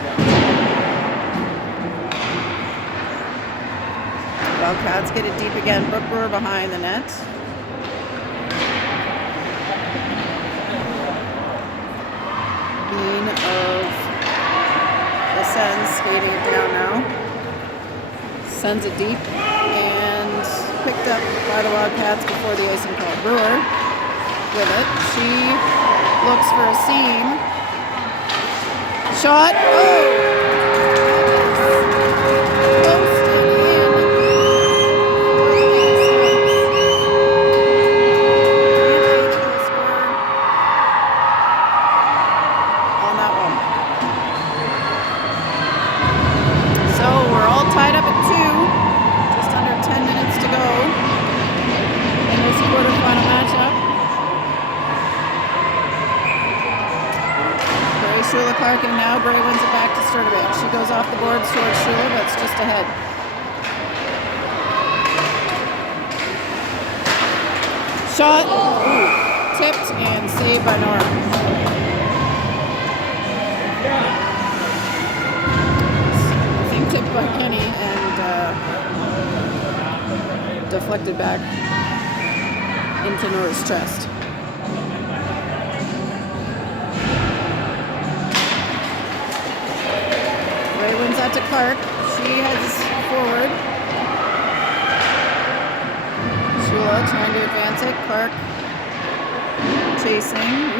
Wildcats get it deep again. Brooke Brewer behind the net. Bean of the Sens skating it down now. Sends it deep and picked up by the Wildcats before the icing call. Brewer with it. She looks for a seam. Shot. Oh! And now Bray wins it back to Sturdivant. She goes off the boards towards Shula, but it's just ahead. Shot. Ooh. Tipped and saved by Nora. I think tipped by Kenny and deflected back into Nora's chest. Wins that to Clark. She heads forward. Shula trying to advance it. Clark chasing.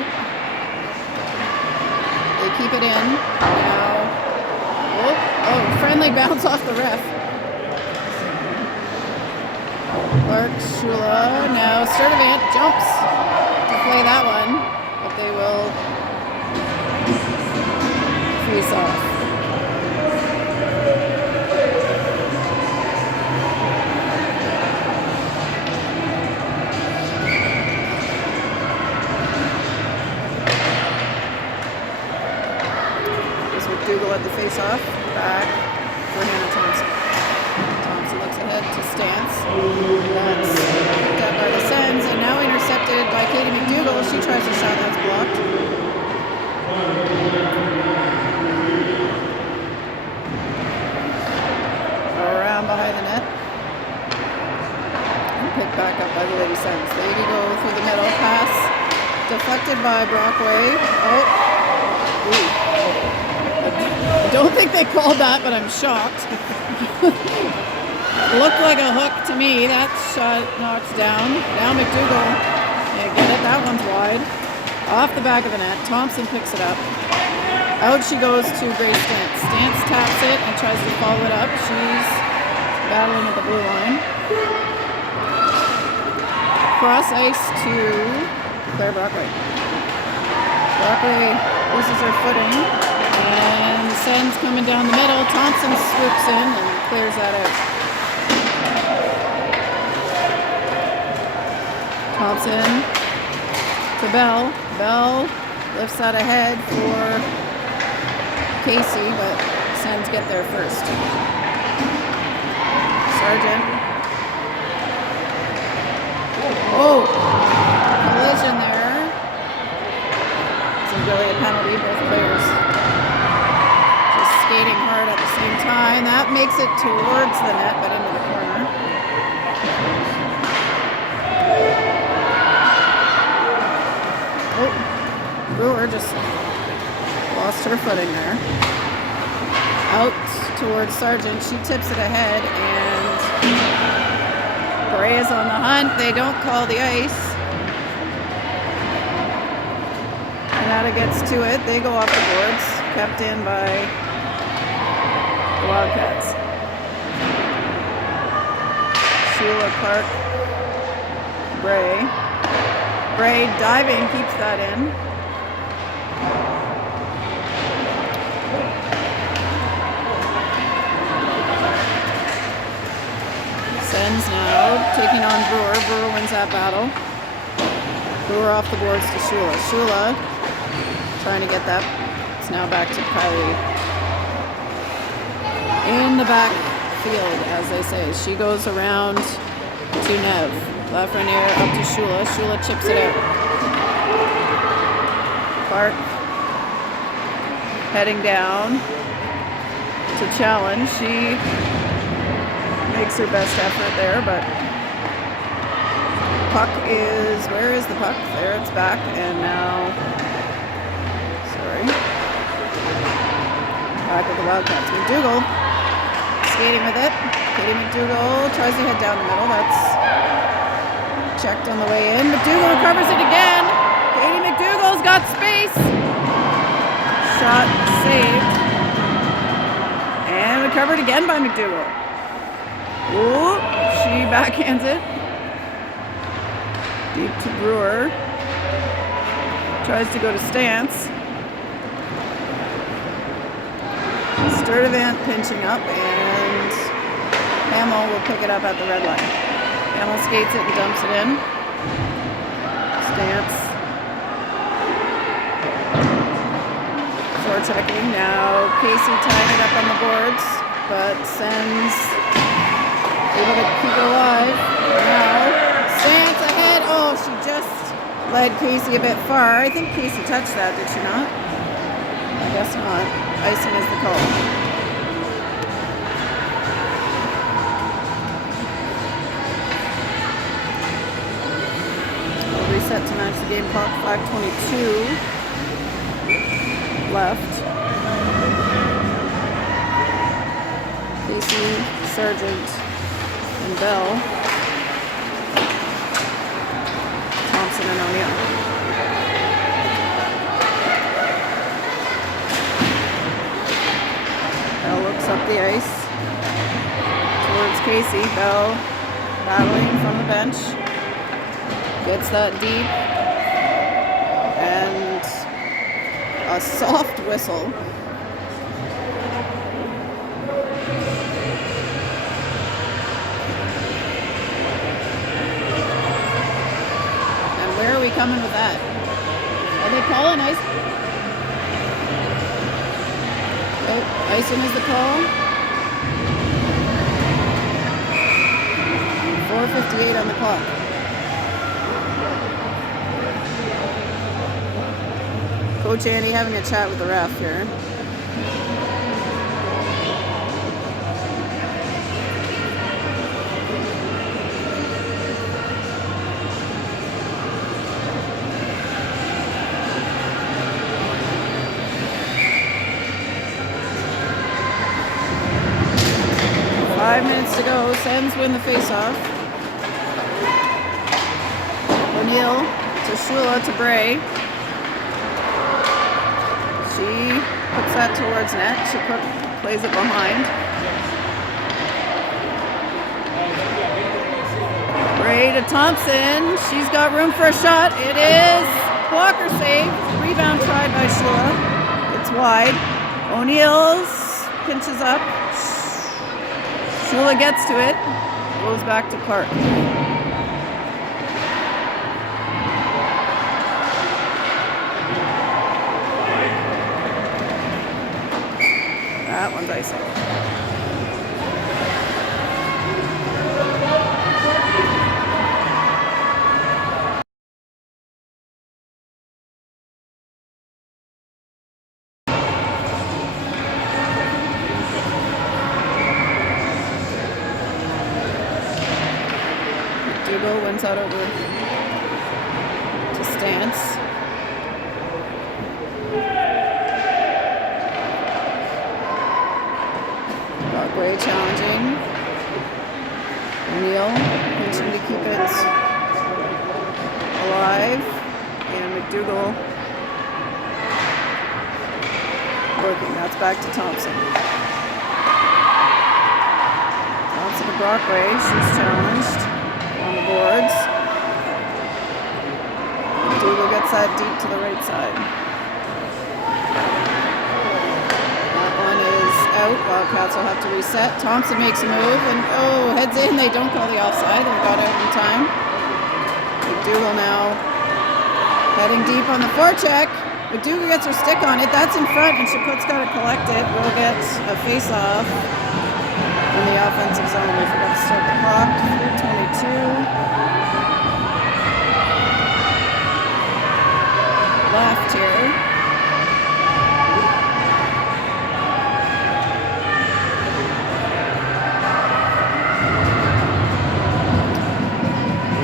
They keep it in. Now, oh, friendly bounce off the ref. Clark, Shula. Now Sturdivant jumps to play that one, but they will face off. McDougall at the face-off, back for Hannah Thompson. Thompson looks ahead to Stance. That's picked up by the Sens, and now intercepted by Katie McDougall. She tries a shot that's blocked. Around behind the net. And picked back up by the Lady Sens. Lady go through the middle, pass deflected by Brockway. Oh, ooh. I don't think they called that, but I'm shocked. Looked like a hook to me. That shot knocks down. Now McDougall. Yeah, get it. That one's wide. Off the back of the net. Thompson picks it up. Out she goes to Grace Stance. Stance taps it and tries to follow it up. She's battling at the blue line. Cross ice to Claire Brockway. Brockway loses her footing. And Sens coming down the middle. Thompson swoops in and clears that out. Thompson to Bell. Bell lifts that ahead for Casey, but Sens get there first. Sargent Oh, collision there. Isn't really a penalty, both players just skating hard at the same time. That makes it towards the net, but into the corner. Oh, Brewer just lost her footing there. Out towards Sargent. She tips it ahead, and Bray is on the hunt. They don't call the ice. Canada gets to it. They go off the boards. Kept in by the Wildcats. Sheila, Clark, Bray. Bray diving, keeps that in. Sens now taking on Brewer. Brewer wins that battle. Brewer off the boards to Shula. Shula trying to get that. It's now back to Kylie. In the back field, as they say. She goes around to Nev. Lafreniere up to Shula. Shula chips it out. Clark heading down to challenge. She makes her best effort there, but puck is, where is the puck? There, it's back, and now, back with the Wildcats. McDougall skating with it. Katie McDougall tries to head down the middle. That's checked on the way in. McDougall recovers it again. Katie McDougall's got space. Shot saved. And recovered again by McDougall. Ooh, she backhands it. Deep to Brewer. Tries to go to Stance. Sturdivant pinching up, and Hamill will pick it up at the red line. Hamill skates it and dumps it in. Stance. Forechecking. Now Casey tying it up on the boards, but Sens able to keep it alive. Now Stance ahead. Oh, she just led Casey a bit far. I think Casey touched that, did she not? I guess not. Icing is the call. We'll reset to match the game clock. 5:22 left. Casey, Sargent, and Bell. Thompson and O'Neill. Bell looks up the ice towards Casey. Bell battling from the bench. Gets that deep. And a soft whistle. And where are we coming with that? Are they calling ice? Icing is the call. 4:58 on the clock. Coach Annie having a chat with the ref here. To go. Sens win the faceoff. O'Neill to Shula to Bray. She puts that towards net. She plays it behind. Bray to Thompson. She's got room for a shot. It is blocker save. Rebound tried by Shula. It's wide. O'Neill pinches up. Shula gets to it, goes back to Clark. That one's icing. McDougall wins out over to Stance. Brockway challenging. O'Neill pinching to keep it alive. And McDougall working. That's back to Thompson. Thompson to Brockway. She's challenged on the boards. McDougall gets that deep to the right side. That one is out. Wildcats will have to reset. Thompson makes a move and heads in. They don't call the offside. They got out in time. McDougall now heading deep on the forecheck. McDougall gets her stick on it. That's in front, and Chaput's got to collect it. We'll get a face-off in the offensive zone. We forgot to start the clock. 22 left here.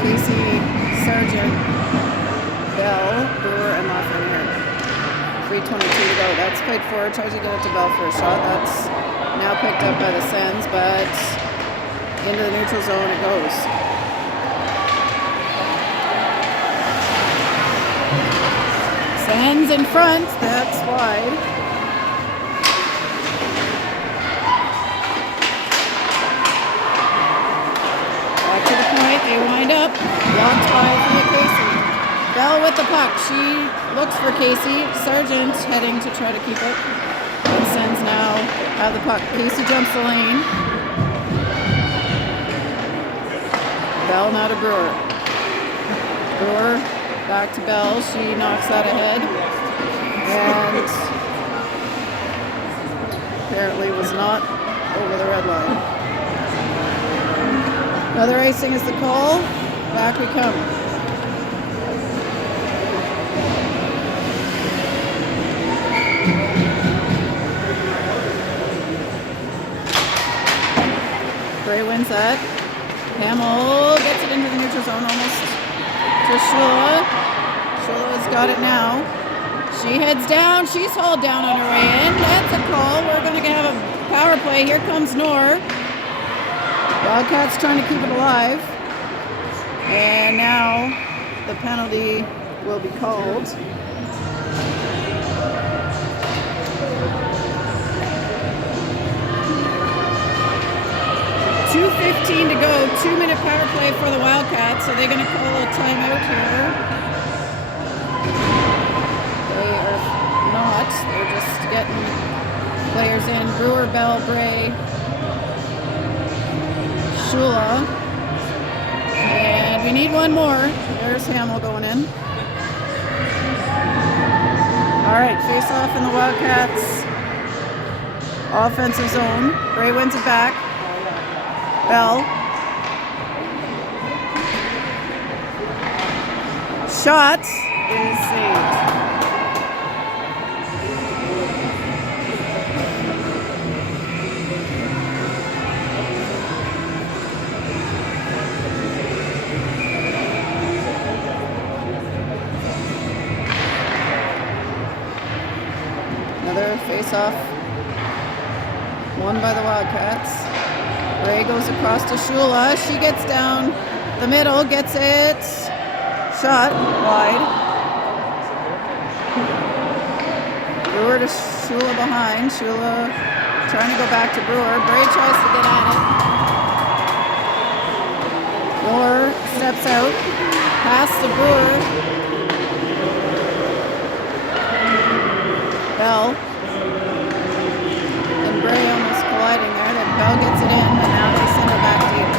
Casey, Sargent, Bell, Brewer, and Lafreniere. 3:22 to go. That's played forward. Tries to get it to Bell for a shot. That's now picked up by the Sens, but into the neutral zone it goes. Sens in front. That's wide. Back to the point. They wind up. Blocked by Casey. Bell with the puck. She looks for Casey. Sargent heading to try to keep it. And Sens now have the puck. Casey jumps the lane. Bell now to Brewer. Brewer back to Bell. She knocks that ahead. And apparently was not over the red line. Another icing is the call. Back we come. Gray wins that. Hamill gets it into the neutral zone almost to Shula. Shula's got it now. She heads down. She's hauled down on her way in. That's a call. We're going to have a power play. Here comes Knorr. Wildcats trying to keep it alive. And now the penalty will be called. .2:15 to go, 2-minute power play for the Wildcats, so they're going to call a timeout here. They are not, they're just getting players in. Brewer, Bell, Bray, Shula, and we need one more. There's Hamill going in. All right, face off in the Wildcats offensive zone. Bray wins it back. Bell. Shot is saved. Another face-off won by the Wildcats. Ray goes across to Shula. She gets down the middle, gets it. Shot wide. Brewer to Shula behind. Shula trying to go back to Brewer. Bray tries to get at it. Brewer steps out. Pass to Brewer. Bell. And Bray almost colliding there. Then Bell gets it in, and now they send it back deep.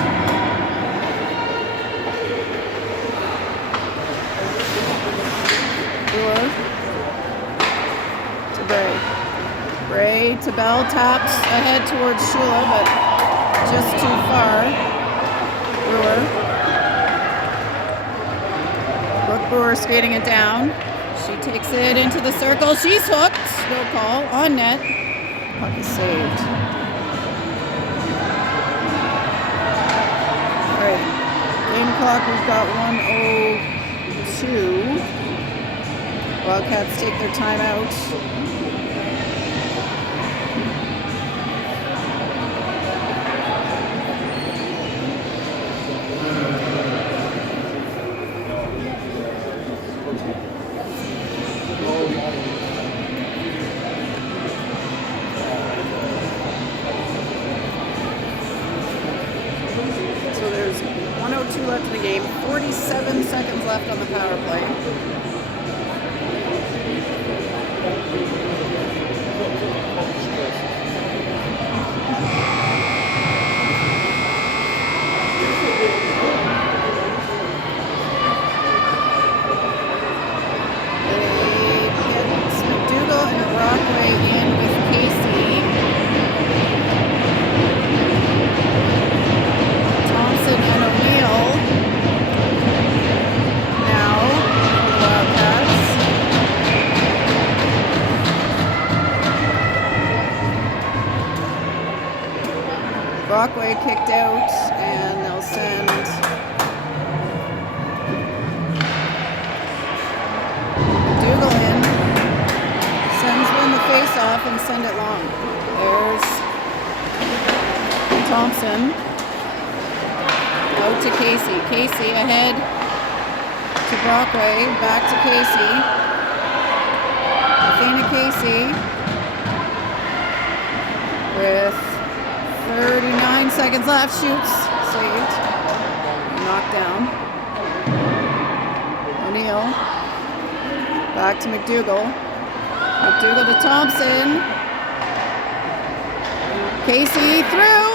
Brewer to Bray. Bray to Bell, taps ahead towards Shula, but just too far. Brewer. Brooke Brewer skating it down. She takes it into the circle. She's hooked. No call. On net. Puck is saved. All right. Game clock, we've got 1:02. Wildcats take their timeout. So there's 1:02 left in the game, 47 seconds left on the power play. Brockway kicked out, and they'll send Dougal in. Sens win the face-off and send it long. There's Thompson. Out to Casey. Casey ahead to Brockway. Back to Casey. Athena Casey with 39 seconds left. Shoots. Saved. Knocked down. O'Neill. Back to McDougall. McDougall to Thompson. Casey through.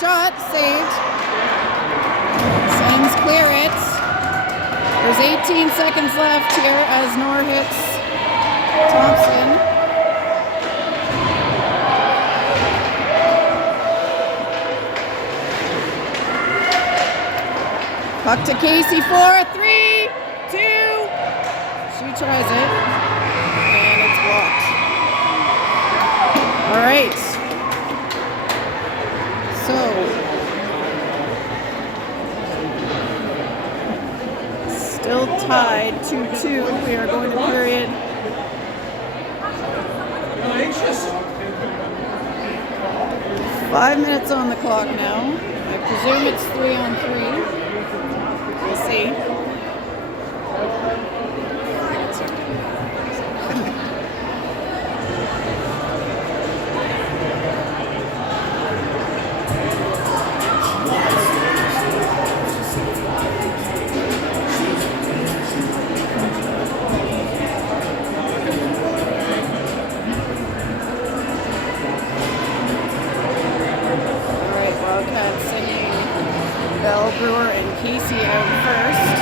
Shot. Saved. Sens clear it. There's 18 seconds left here as Nor hits Thompson. Puck to Casey for 3, 2. She tries it, and it's blocked. All right. So, still tied 2-2. We are going to period. Five minutes on the clock now. I presume it's 3-on-3. We'll see. Bell, Brewer, and Casey out first.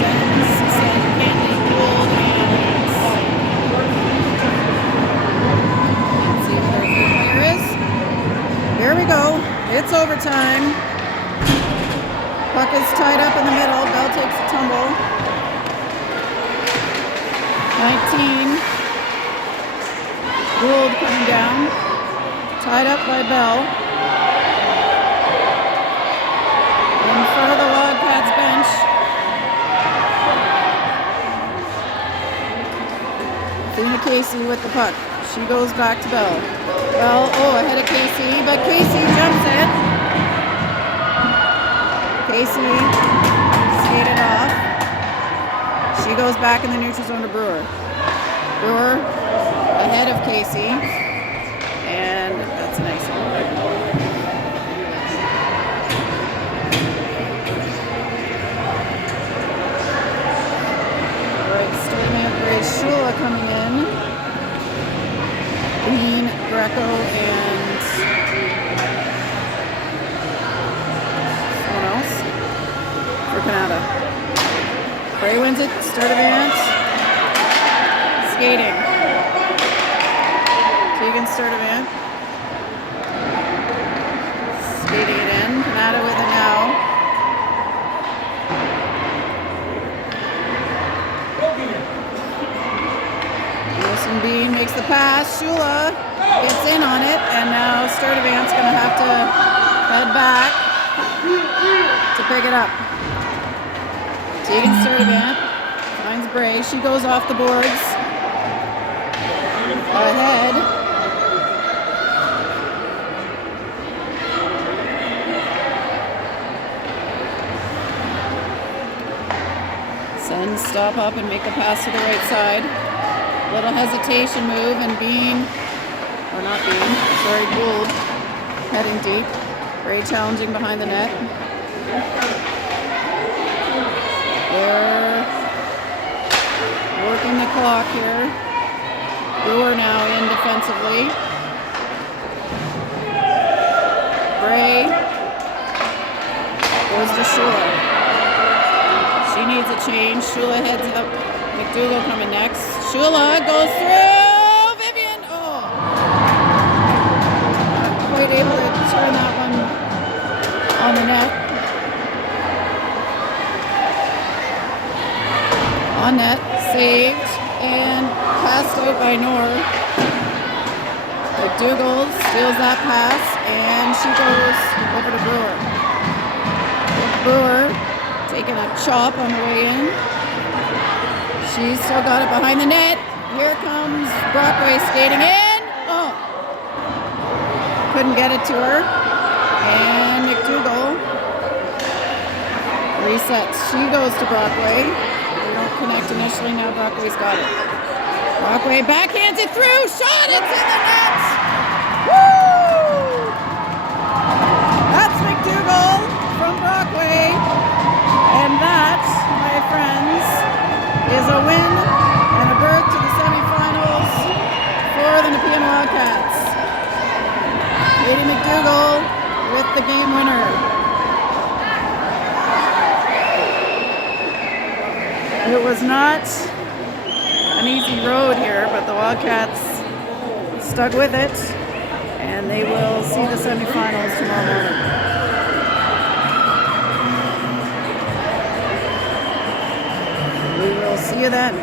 Sens, Candy, Gould, and let's see what their player is. Here we go. It's overtime. Puck is tied up in the middle. Bell takes a tumble. 19. Gould coming down, tied up by Bell. In front of the Wildcats bench. Athena Casey with the puck. She goes back to Bell. Bell, ahead of Casey, but Casey jumps it. Casey skated off. She goes back in the neutral zone to Brewer. Brewer ahead of Casey, and that's a nice one. All right, starting up Ray Shula coming in. Bean, Greco, and someone else for Canada. Bray wins it, Sturdivant, skating. Keegan Sturdivant. Skating it in. Canada with it now. Wilson Bean makes the pass. Shula gets in on it, and now Sturdivant's going to have to head back to pick it up. Tegan Sturdivant finds Bray. She goes off the boards. Ahead. Sens stop up and make the pass to the right side. Little hesitation move, and Gould heading deep. Bray challenging behind the net. They're working the clock here. Brewer now in defensively. Bray goes to Shula. She needs a change. Shula heads up. McDougall coming next. Shula goes through. Vivian. Oh. Not quite able to turn that one on the net. On net. Saved. And passed out by Nor. McDougall steals that pass. And she goes over to Brewer. Brewer taking a chop on the way in. She's still got it behind the net. Here comes Brockway skating in. Oh! Couldn't get it to her. And McDougall resets. She goes to Brockway. They don't connect initially. Now Brockway's got it. Brockway backhands it through. Shot! It's in the net! Woo! That's McDougall from Brockway. And that, my friends, is a win and a berth to the semifinals for the Nepean Wildcats. Katie McDougall with the game winner. It was not an easy road here, but the Wildcats stuck with it, and they will see the semifinals tomorrow morning. We will see you then.